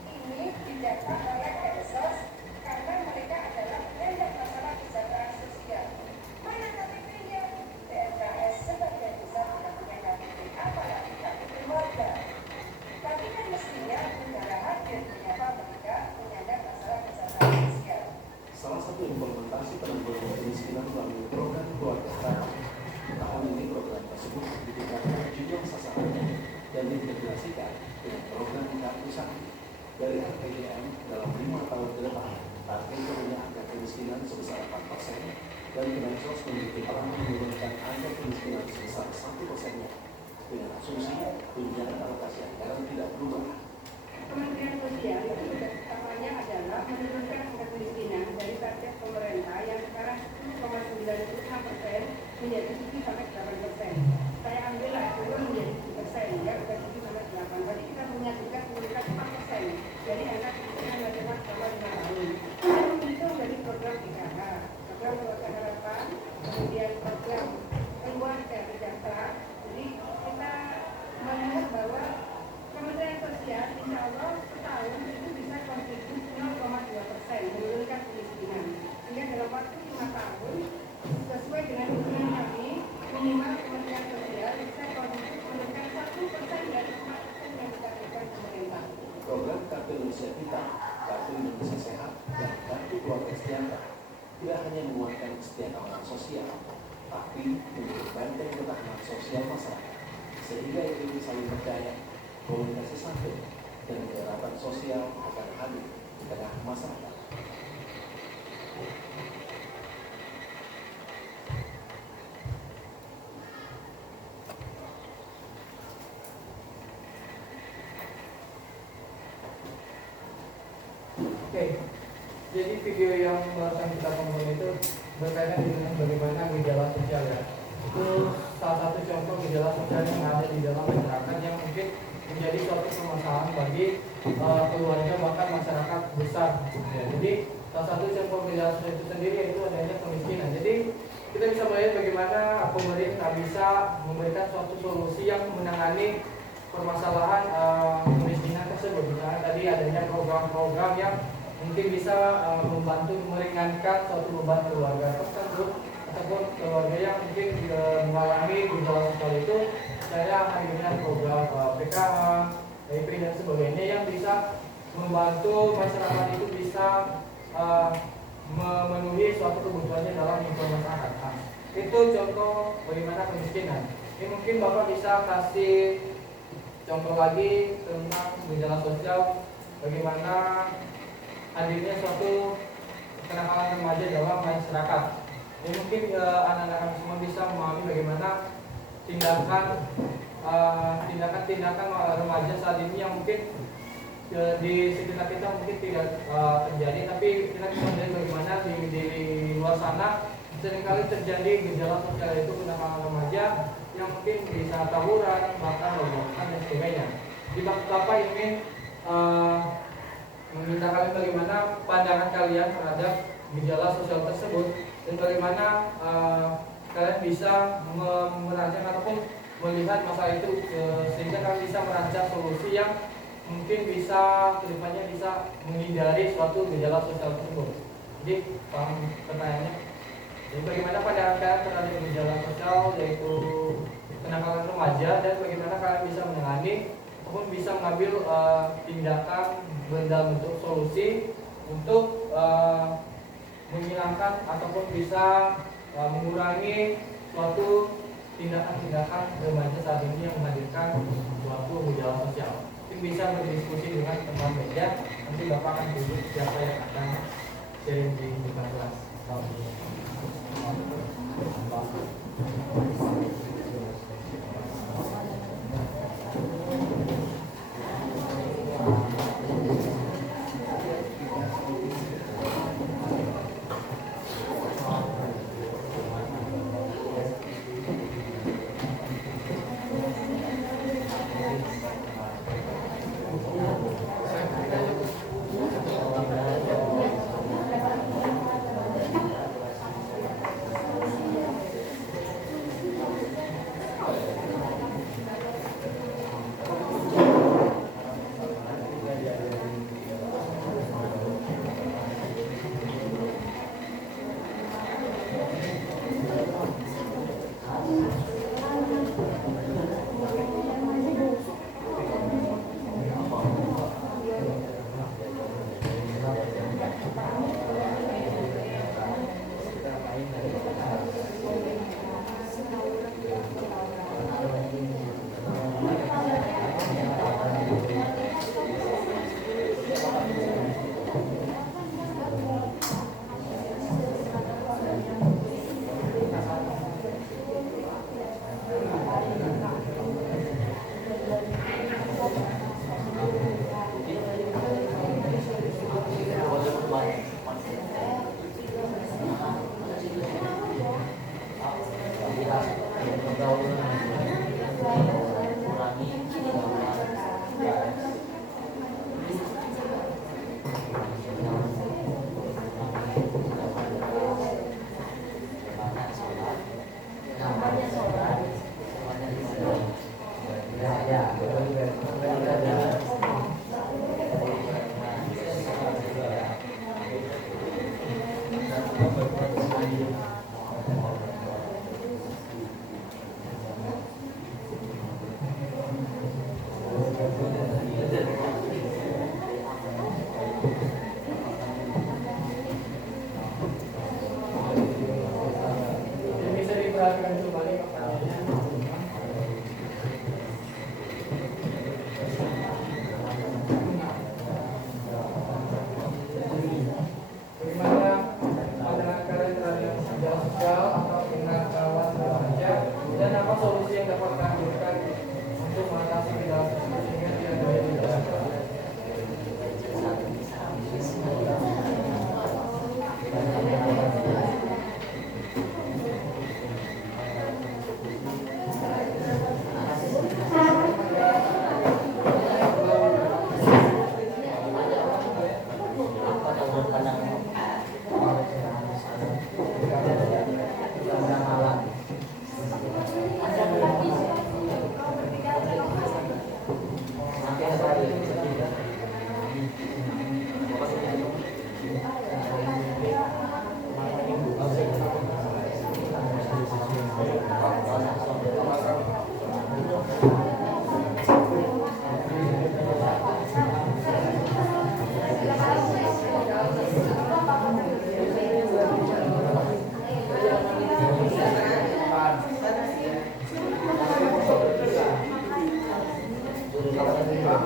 Ini didata oleh Kemensos karena mereka adalah penyandang masalah kesejahteraan sosial. Mana KTP-nya? PMKS sebagian besar tidak punya KTP, apalagi KTP keluarga. Tapi kan mestinya negara hadir menyapa mereka penyandang masalah kesejahteraan sosial. Salah satu implementasi penanggulangan kemiskinan melalui program keluarga harapan. Tahun ini program tersebut ditingkatkan jumlah sasarannya dan diintegrasikan dengan program kartu sakti. Dari RPJM dalam 5 tahun ke depan, target turunnya angka kemiskinan sebesar 4% dan Kemensos memiliki peran menurunkan angka kemiskinan sebesar 1%-nya dengan asumsi tunjangan alokasi anggaran tidak berubah. Kementerian Sosial itu tugas utamanya adalah menurunkan angka kemiskinan dari target pemerintah yang sekarang 10,96% menjadi 7-8%. Saya ambillah turun menjadi 7%, ya sudah 7-8%. Berarti kita mengajukan menurunkan 4%. Jadi angka kemiskinan nasional selama 5 tahun. Kita menghitung dari program PKH, program keluarga harapan, kemudian program keluarga sejahtera. Jadi kita melihat bahwa Kementerian Sosial insya Allah setahun itu bisa kontribusi 0,2% menurunkan kemiskinan. Sehingga dalam waktu 5 tahun sesuai dengan hitungan kami minimal Kementerian Sosial bisa kontribusi menurunkan hanya menguatkan kesetiakawanan sosial, tapi menjadi benteng pertahanan sosial masyarakat, sehingga itu saling percaya, komunikasi sampai, dan kerapan sosial akan hadir di tengah masyarakat. Oke, jadi video yang barusan kita tonton itu berkaitan dengan bagaimana gejala sosial ya. Itu salah satu contoh gejala sosial yang ada di dalam masyarakat yang mungkin menjadi suatu permasalahan bagi keluarga bahkan masyarakat besar. Ya, jadi salah satu contoh gejala sosial itu sendiri yaitu adanya kemiskinan. Jadi kita bisa melihat bagaimana pemerintah bisa memberikan suatu solusi yang menangani permasalahan kemiskinan tersebut. Misalnya tadi adanya program-program yang mungkin bisa membantu meringankan suatu beban keluarga tersebut ataupun keluarga yang mungkin mengalami gejala sosial itu. Saya akan dengan program PKH, IP dan sebagainya yang bisa membantu masyarakat itu bisa memenuhi suatu kebutuhannya dalam lingkungan masyarakat. Nah, itu contoh bagaimana kemiskinan. Ini mungkin Bapak bisa kasih contoh lagi tentang gejala sosial, bagaimana hadirnya suatu kenakalan remaja dalam masyarakat. Ini mungkin anak-anak kami semua bisa memahami bagaimana tindakan remaja saat ini yang mungkin di sekitar kita mungkin tidak terjadi, tapi kita bisa melihat bagaimana di luar sana seringkali terjadi gejala sosial itu kenakalan remaja yang mungkin bisa tawuran, bahkan robokan dan sebagainya. Jadi Bapak ingin meminta kalian bagaimana pandangan kalian terhadap gejala sosial tersebut dan bagaimana kalian bisa merancang ataupun melihat masalah itu sehingga kalian bisa merancang solusi yang mungkin bisa kedepannya bisa menghindari suatu gejala sosial tersebut. Jadi paham pertanyaannya? Jadi bagaimana pandangan kalian terhadap gejala sosial yaitu kenakalan remaja dan bagaimana kalian bisa menangani ataupun bisa mengambil tindakan dalam bentuk solusi untuk menghilangkan ataupun bisa mengurangi suatu tindakan-tindakan remaja saat ini yang menghadirkan suatu gejala sosial. Mungkin bisa berdiskusi dengan teman meja. Nanti Bapak akan tunjuk siapa yang akan sharing di depan kelas. Terima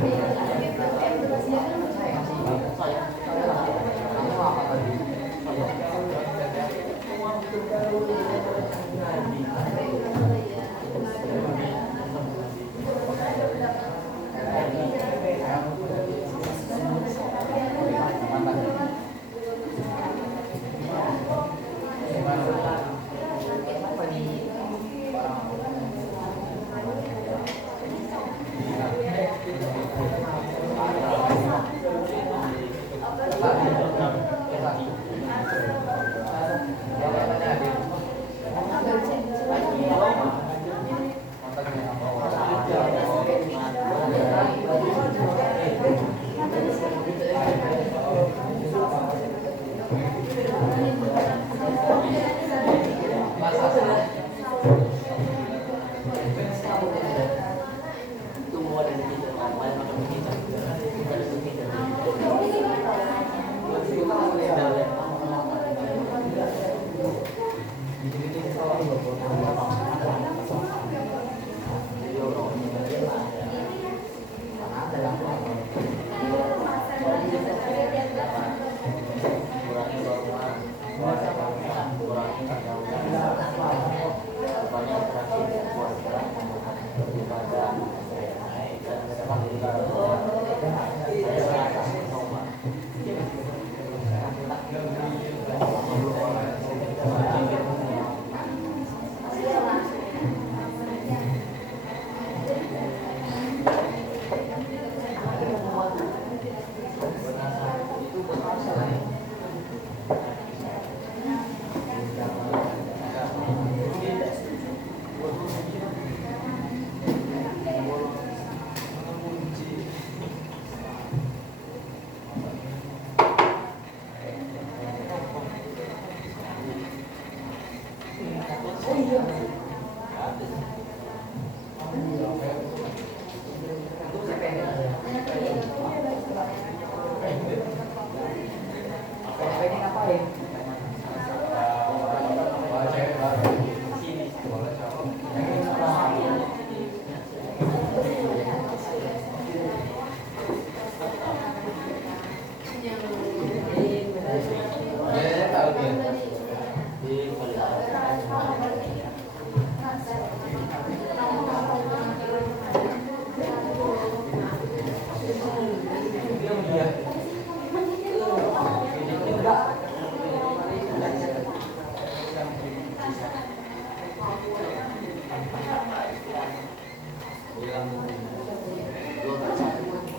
kasih. Tunggu ada kita online makan kita. Ada kita.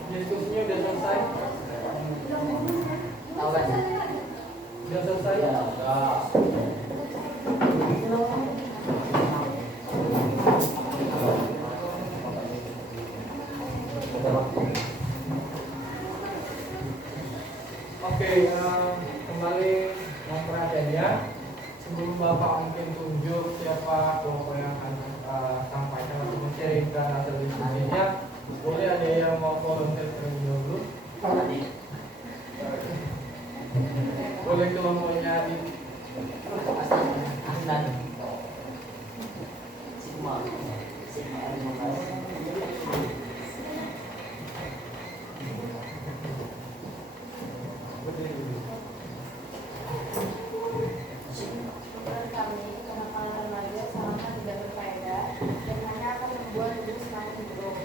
Diskusinya udah selesai? Udah selesai? Oke, kembali memperhatiannya. Sebelum Bapak mungkin tunjuk siapa kelompok yang akan sampaikan atau menceritakan hasil diskusinya, boleh ada yang mau volunteer terlebih dahulu? Boleh kelompoknya di Menurut kami, kenakalan remaja seharusnya tidak berfaedah dan hanya akan membuat hidup semakin buruk.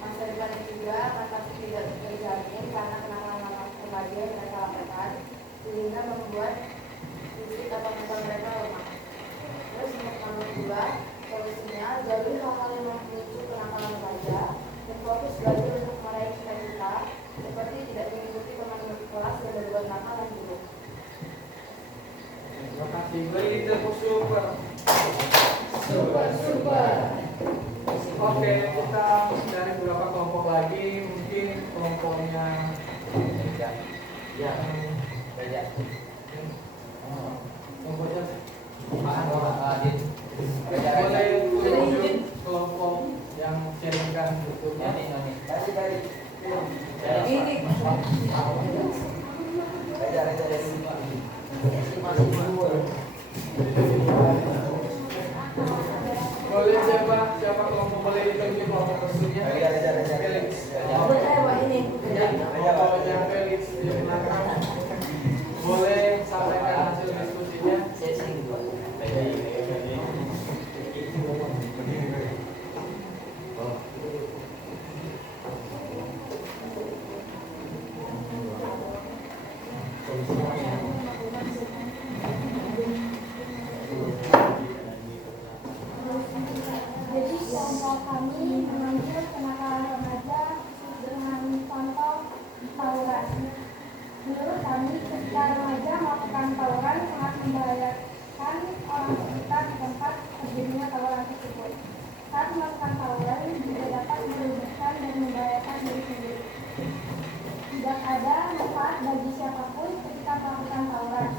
Masa depan juga akan pasti tidak terjamin karena kenakalan remaja yang mereka lakukan sehingga membuat fisik atau mental mereka lemah. Terus untuk kami juga, solusinya jauhi hal-hal yang memicu kenakalan remaja dan fokus belajar untuk meraih cita-cita seperti tidak mengikuti teman kelas yang berbuat nakal dan buruk. Terima kasih. Beri tepuk super. Oke, kita dari beberapa kelompok lagi, mungkin kelompoknya kelompoknya boleh tunjuk kelompok yang sharingkan bukunya. Boleh siapa kelompok boleh ditunjuk kelompok tersebutnya? Felix. Kelompoknya Felix di belakang. Boleh sampaikan hasil diskusinya? Jadi kelompok kami mengambil kenakalan remaja dengan contoh tawuran. Menurut kami, ketika remaja melakukan tawuran sangat membahayakan orang sekitar di tempat terjadinya tawuran tersebut. Saat melakukan tawuran juga dapat merugikan dan membahayakan diri sendiri. Tidak ada manfaat bagi siapapun ketika melakukan tawuran.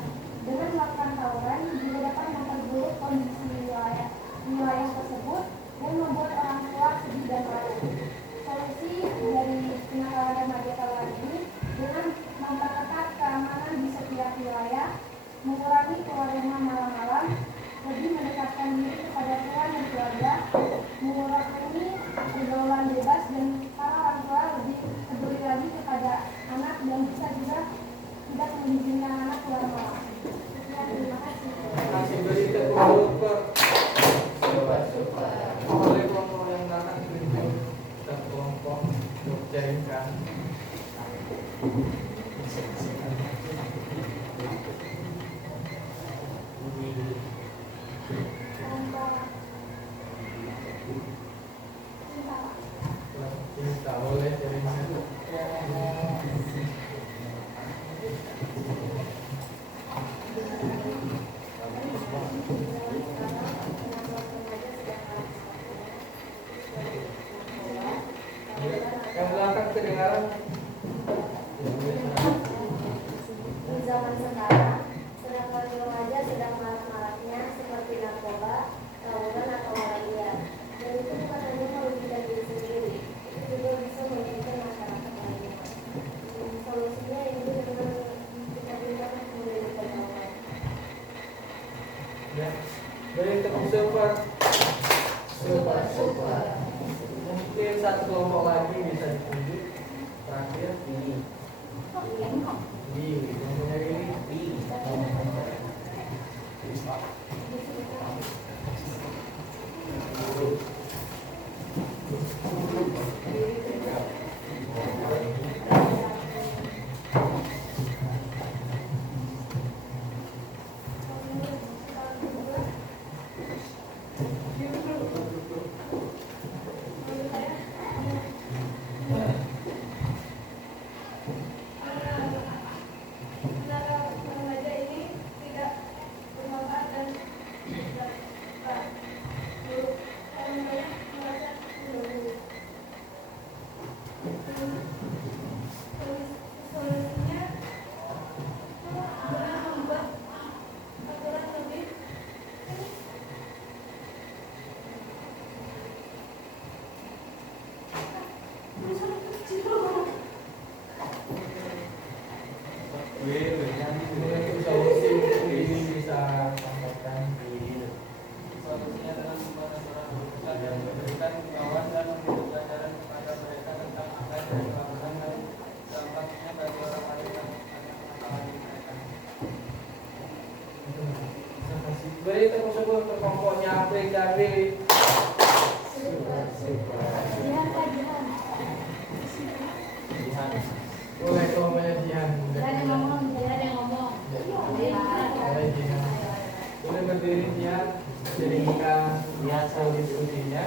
Dengan melakukan tawuran juga dapat memperburuk kondisi wilayah tersebut dan membuat sharingkan. Cinta boleh sharingkan. Yang belakang kedengaran. Di zaman sekarang, sedangkan remaja sedang marak-maraknya seperti narkoba, tawuran atau hal liar. Dan itu bukan hanya merugikan diri sendiri, itu juga bisa merugikan masyarakat lainnya. Solusinya ini dengan kita berikan memberi pengetahuan. Ya, dari tepuk super. Mungkin satu kelompok lagi bisa ditunjuk. Terakhir ini. Yang punya ini. Remaja ini tidak bermanfaat dan tidak buruk. Remaja merasa mengganggu. Solusinya adalah membuat aturan lebih Mungkin solusi ini bisa sampaikan di Solusinya adalah membuat aturan keputusan yang memberikan imbauan dan memberi pelajaran kepada mereka tentang apa yang dilakukan dan dampaknya bagi orang lain dan anak-anak mereka. beri tepuk syukur untuk kelompoknya Aprik dan Willy. Jihan Pak Jihan. Boleh kelompoknya Jihan. Ada yang ngomong, ada yang ngomong. Boleh Jihan. Boleh berdiri Jihan. Jadi kita lihat soal diskusinya.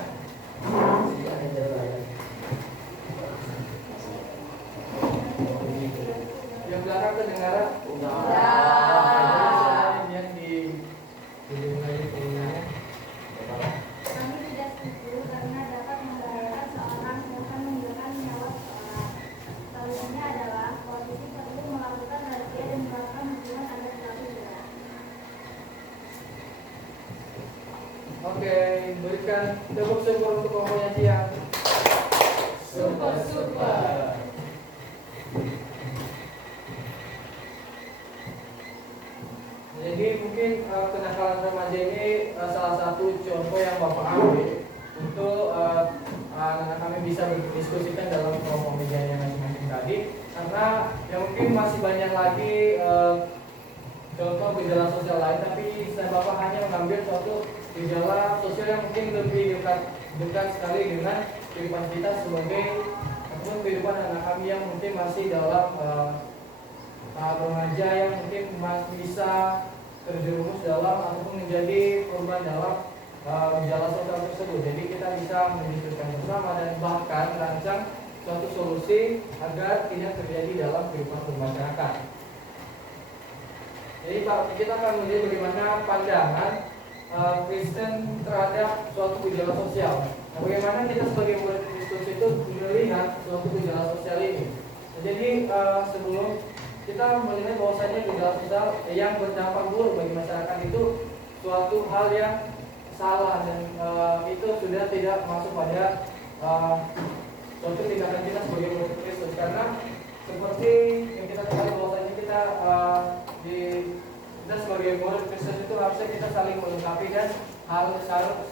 Yang belakang kedengaran? Yang di lagi pengennya. Kami tidak setuju karena dapat membahayakan seorang bahkan menghilangkan nyawa seseorang. Solusinya adalah polisi perlu melakukan razia dan melakukan hukuman agar pelaku jerat. Oke, berikan tepuk syukur untuk kelompoknya Jihan. Super. Jadi mungkin kenakalan remaja ini salah satu contoh yang Bapak ambil untuk anak kami bisa berdiskusikan dalam kelompok medianya masing-masing tadi, karena ya mungkin masih banyak lagi contoh gejala sosial lain, tapi saya Bapak hanya mengambil suatu gejala sosial yang mungkin lebih dekat sekali dengan kehidupan kita sebagai ataupun kehidupan anak kami yang mungkin masih dalam remaja yang mungkin masih bisa terjerumus dalam ataupun menjadi korban dalam gejala sosial tersebut. Jadi kita bisa mendiskusikan bersama dan bahkan merancang suatu solusi agar tidak terjadi dalam kehidupan bermasyarakat. Jadi Pak, kita akan melihat bagaimana pandangan Kristen terhadap suatu gejala sosial. Nah, bagaimana kita sebagai murid Kristus itu melihat suatu gejala sosial ini. Nah, jadi sebelum kita melihat bahwasanya gejala sosial yang berdampak buruk bagi masyarakat itu suatu hal yang salah dan itu sudah tidak masuk pada suatu tindakan kita sebagai murid Kristus, karena seperti yang kita ketahui bahwasanya kita sebagai murid Kristus itu harusnya kita saling melengkapi dan harus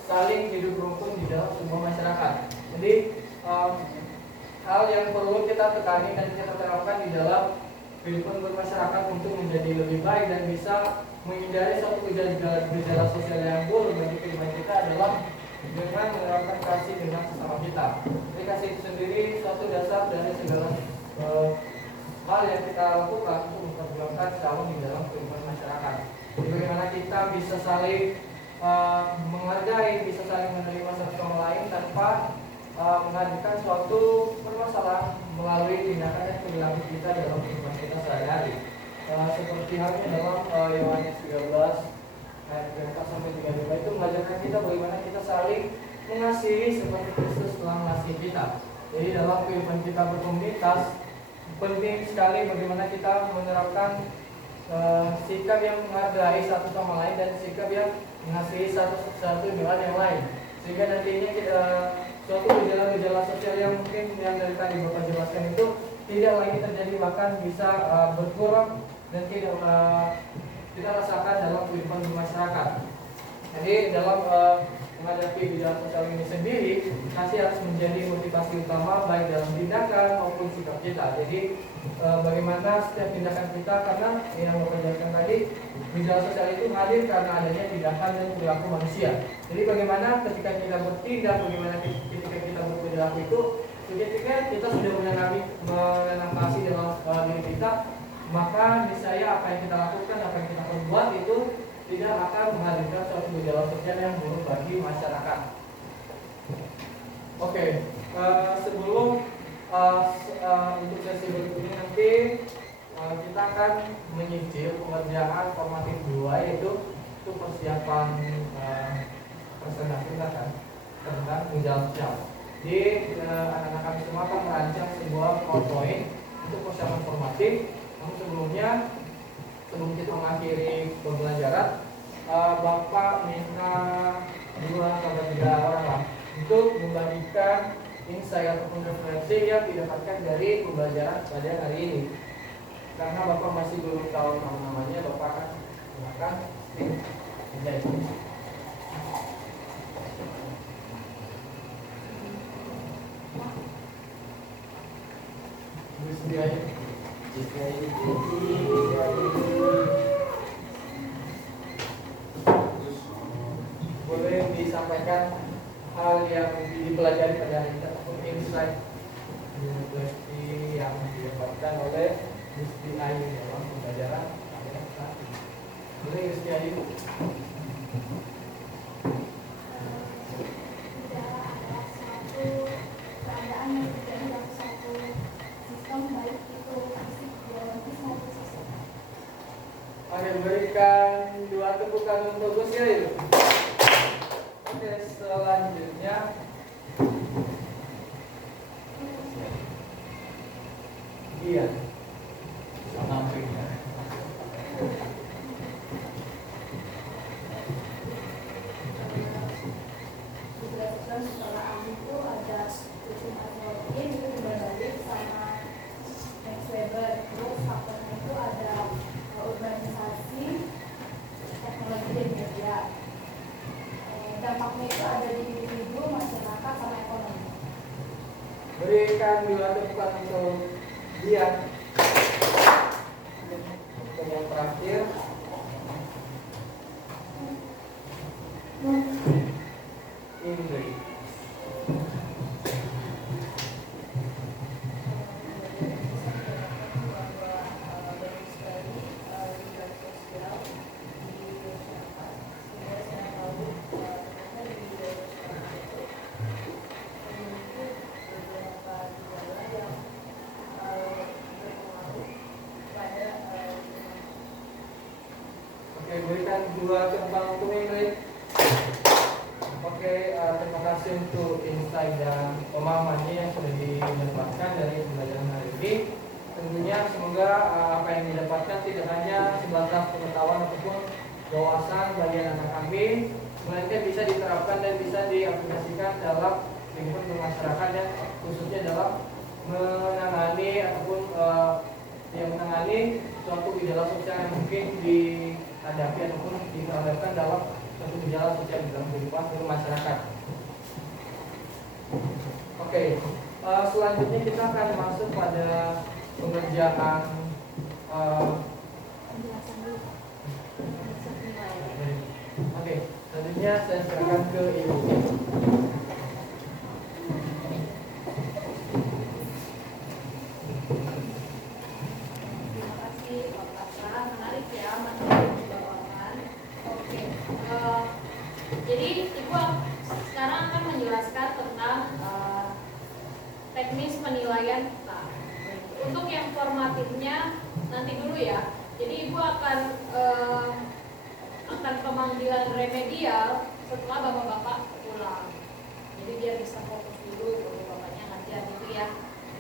saling hidup rukun di dalam sebuah masyarakat. Jadi hal yang perlu kita tekani dan kita terapkan di dalam kehidupan bermasyarakat untuk menjadi lebih baik dan bisa menghindari suatu gejala sosial yang buruk bagi kehidupan kita adalah dengan menerapkan kasih dengan sesama kita. Jadi kasih itu sendiri suatu suatu dasar dari segala hal yang kita lakukan untuk memperjuangkan calon di dalam kehidupan masyarakat. Jadi bagaimana kita bisa saling menghargai, bisa saling menerima satu sama lain tanpa menghadirkan suatu permasalahan melalui tindakan dan perilaku kita dalam kehidupan kita sehari-hari. Seperti halnya dalam Yohanes 13 ayat 4 sampai 35 itu mengajarkan kita bagaimana kita saling mengasihi seperti Kristus telah mengasihi kita. Jadi dalam kehidupan kita berkomunitas penting sekali bagaimana kita menerapkan sikap yang menghargai satu sama lain dan sikap yang mengasihi satu dengan yang lain, sehingga nantinya kita suatu gejala-gejala sosial yang mungkin yang dari tadi Bapak jelaskan itu tidak lagi terjadi, bahkan bisa berkurang dan tidak kita rasakan dalam kehidupan masyarakat. Jadi dalam menghadapi gejala sosial ini sendiri, kasih harus menjadi motivasi utama baik dalam tindakan maupun sikap kita. Jadi bagaimana setiap tindakan kita, karena yang Bapak jelaskan tadi, gejala sosial itu hadir karena adanya tindakan dan perilaku manusia. Jadi bagaimana ketika kita bertindak, bagaimana ketika kita berperilaku itu, ketika kita sudah menanam kasih dalam diri kita, maka niscaya apa yang kita lakukan, apa yang kita perbuat itu tidak akan menghadirkan suatu gejala sosial yang buruk bagi masyarakat. Oke, sebelum untuk sesi berikutnya nanti kita akan menyicil pengerjaan formatif 2, yaitu itu persiapan presentasi kita kan tentang gejala sosial. Jadi anak-anak kami semua akan merancang sebuah PowerPoint untuk persiapan formatif. Namun sebelumnya, sebelum kita mengakhiri pembelajaran, Bapak minta 2-3 orang lah untuk membagikan insight ataupun referensi yang didapatkan dari pembelajaran pada hari ini. Karena Bapak masih belum tahu nama-namanya, Bapak akan silakan menjadi. Boleh disampaikan hal yang dipelajari pada hari ini ataupun insight yang didapatkan oleh Gusti Ayu dalam pembelajaran pada saat ini. Boleh Gusti Ayu. Oke, berikan 2 tepukan untuk Gus Ayu. Oke, selanjutnya iya sampingnya. Setelah itu ada sistem teknologi itu dibanding sama Max Weber. Terus faktornya itu ada urbanisasi, teknologi dan media. Dampaknya itu ada di individu, masyarakat, sama ekonomi. Berikan 2 tepukan untuk dia. Untuk yang terakhir Indri. Oke, berikan 2 tepukan untuk Indri. Oke, terima kasih untuk insight dan pemahamannya yang sudah didapatkan dari pembelajaran hari ini. Tentunya semoga apa yang didapatkan tidak hanya sebatas pengetahuan ataupun wawasan bagi anak kami, melainkan bisa diterapkan dan bisa diaplikasikan dalam kehidupan bermasyarakat dan khususnya dalam menangani ataupun menangani suatu gejala sosial yang mungkin dihadapi ataupun dihadapkan dalam suatu gejala sosial dalam kehidupan bermasyarakat. Oke, selanjutnya kita akan masuk pada pengerjaan Oke, selanjutnya saya serahkan ke Ibu. teknis penilaian kita. Untuk yang formatifnya nanti dulu ya. Jadi ibu akan pemanggilan remedial setelah bapak-bapak pulang. Jadi biar bisa fokus dulu bapak-bapaknya ngajar gitu ya.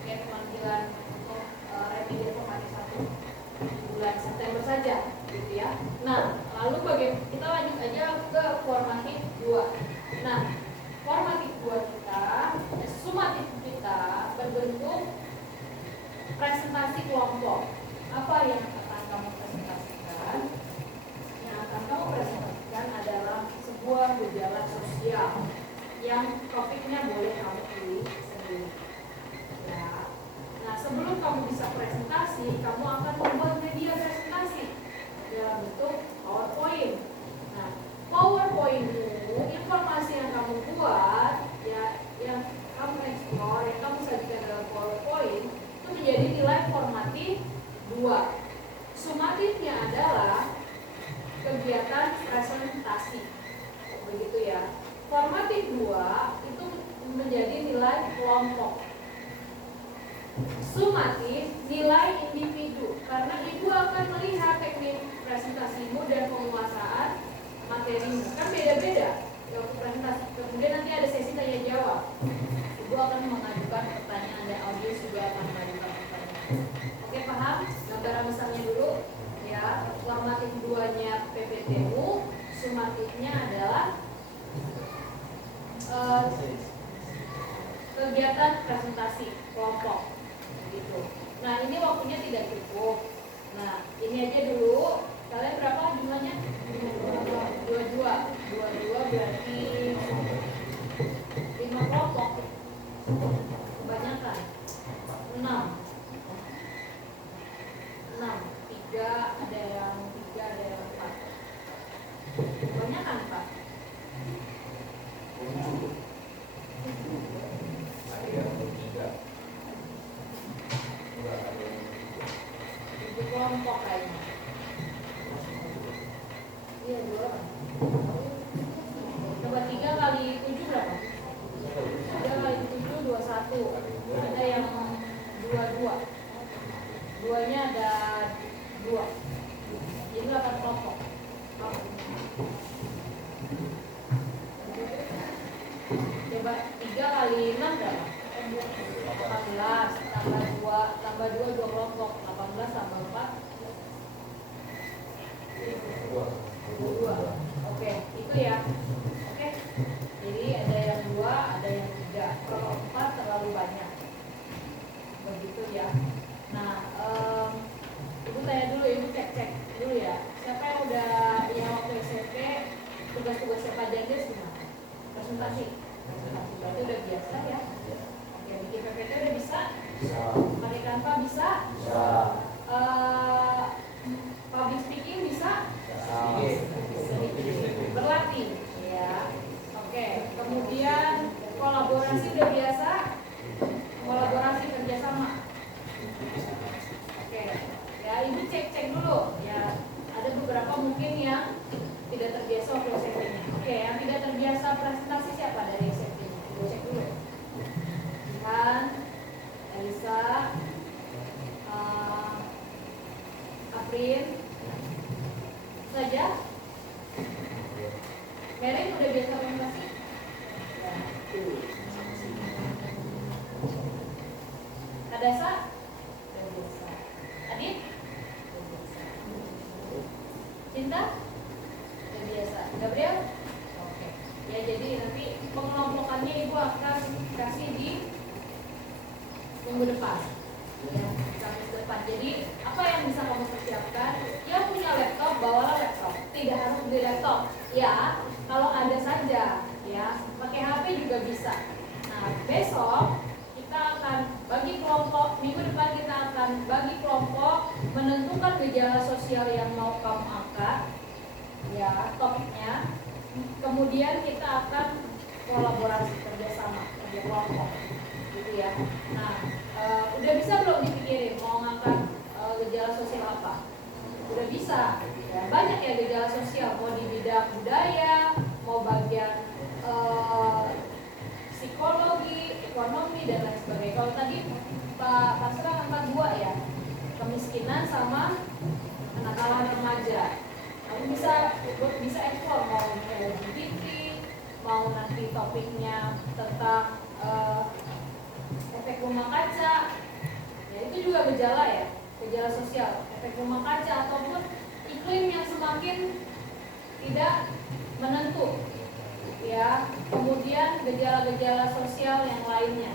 Oke, pemanggilan untuk remedial formatif 1 bulan September saja gitu ya. Nah, lalu kita lanjut aja ke formatif 2. Nah, formatif 2 kita, sumatif kita berbentuk presentasi kelompok. Apa yang akan kamu presentasikan? Yang akan kamu presentasikan adalah sebuah gejala sosial yang topiknya boleh kamu pilih sendiri. Ya. Nah, sebelum kamu bisa presentasi, kamu akan membuat media presentasi dalam bentuk PowerPoint. Nah, PowerPoint itu informasi yang kamu buat, ya, yang kamu explore, yang kamu sajikan dalam PowerPoint itu menjadi nilai formatif 2. Sumatifnya adalah kegiatan presentasi, begitu ya. Formatif 2 itu menjadi nilai kelompok. Sumatif nilai individu, karena ibu akan melihat teknik presentasimu dan penguasaan materimu kan beda-beda waktu presentasi. Kemudian nanti ada sesi tanya jawab, ibu akan mengajukan pertanyaan dan audiens juga akan mengajukan pertanyaan. Oke, paham? Gambaran besarnya dulu ya. Formatif 2-nya PPTU, sumatifnya adalah kegiatan presentasi kelompok gitu. Nah, ini waktunya tidak cukup. Nah, ini aja dulu. Kalian berapa jumlahnya? 22 berarti 5 kelompok. Kebanyakan 6, 3, ada yang 3, ada yang 4. Kebanyakan Pak. Kelompok kayaknya. Iya, 2. Coba 3 kali 7 berapa? 3 kali 7 21. Ada yang 22. 2-nya ada 2. Jadi 8 kelompok. Coba 3 kali 6 berapa? 18 tambah 2 kelompok. 18 tambah 4 2. Oke, itu ya. Oke. Jadi ada yang 2, ada yang 3. Kalau 4 terlalu banyak. Begitu ya. Nah, ibu tanya dulu, ibu cek dulu ya. Siapa yang udah yang waktu SMP tugas-tugasnya Pak Jandes gimana? Presentasi. Berarti udah biasa ya. Oke, bikin PPT udah bisa? Bisa. Pakai Canva bisa? Bisa. Public speaking bisa? Sedikit. Berlatih ya. Oke, kemudian kolaborasi udah biasa? Kolaborasi kerjasama. Oke, ya ibu cek dulu ya. Ada beberapa mungkin yang tidak terbiasa waktu SMP-nya. Oke, yang tidak terbiasa presentasi siapa dari SMP-nya? Ibu cek dulu. Kan, Elisa, Aprin, saja. Merin udah biasa presentasi? Ya. Adasa? Udah biasa. Adit? Udah biasa. Cinta? Udah biasa. Gabriel? Oke. Ya, jadi nanti pengelompokannya ibu akan kasih di minggu depan. Ya, Kamis depan. Jadi apa yang bisa kamu persiapkan? Yang punya laptop, bawalah laptop. Tidak harus beli laptop. Ya, kalau ada saja. Ya, pakai HP juga bisa. Nah, besok kita akan bagi kelompok. Minggu depan kita akan bagi kelompok, menentukan gejala sosial yang mau kamu angkat. Ya, topiknya. Kemudian kita akan kolaborasi kerjasama, kerja kelompok, gitu ya. Nah, udah bisa belum dipikirin mau ngangkat gejala sosial apa? Udah bisa. Ya, banyak ya gejala sosial, mau di bidang budaya, mau bagian psikologi, ekonomi dan lain sebagainya. Kalau tadi Pak Pasra angkat 2 ya, kemiskinan sama kenakalan remaja. Kamu bisa explore mau LGBT, mau nanti topiknya tentang efek rumah kaca. Ya itu juga gejala ya, gejala sosial, efek rumah kaca ataupun iklim yang semakin tidak menentu. Ya, kemudian gejala-gejala sosial yang lainnya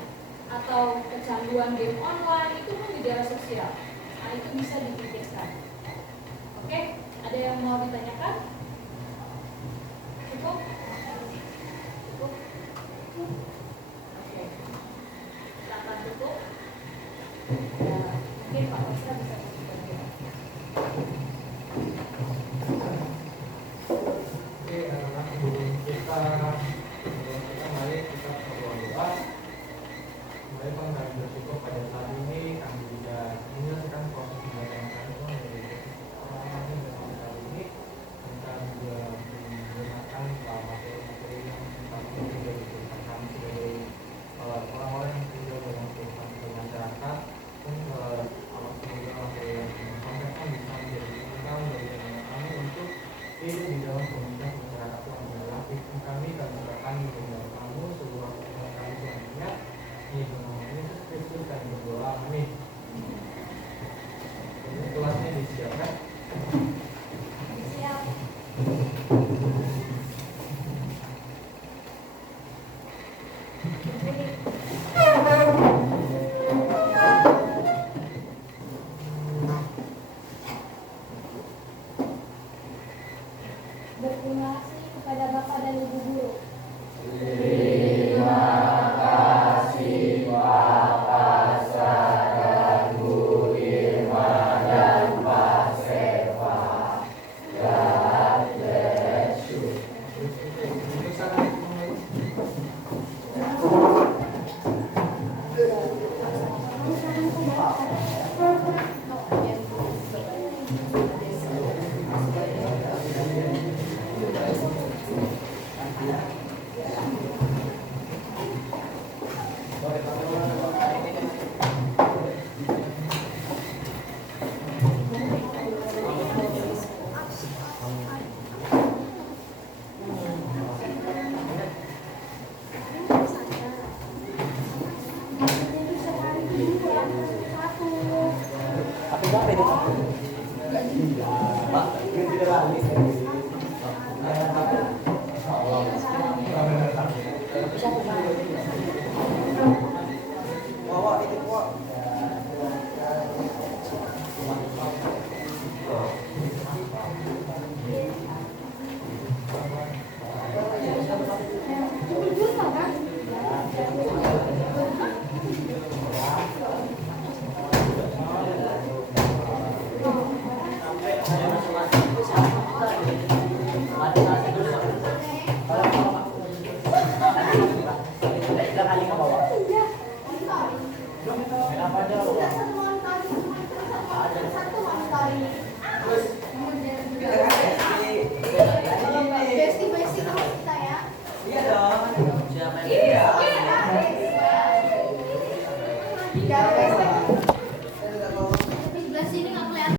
atau kecanduan game online itu pun gejala sosial. Nah, itu bisa dipikirkan. Oke, ada yang mau ditanyakan? Cukup? Cukup? Oke. Kita akan tutup. Ya, mungkin Pak Pasra bisa berbicara. Oke, anak-anak sebelum kita mari kita berdoa doa. Mari kami bersyukur pada saat ini kami juga menyelesaikan proses pembelajaran kami dari pengalaman dalam kali ini. Kami juga menggunakan materi-materi yang kami sudah diberikan kami sebagai orang-orang yang sudah mengumpulkan ke masyarakat. Dan amat semoga materi yang disampaikan bisa menjadi bekal bagi anak kami untuk hidup di dalam komunitas masyarakat yang berlatih kami serahkan kepada kamu seluruh kami selanjutnya. Ini bernama Yesus Kristus kami berdoa, amin. Ini kelasnya disiapkan. Siap. Berterima kasih kepada Bapak dan Ibu guru. Pak, ini tidak lagi.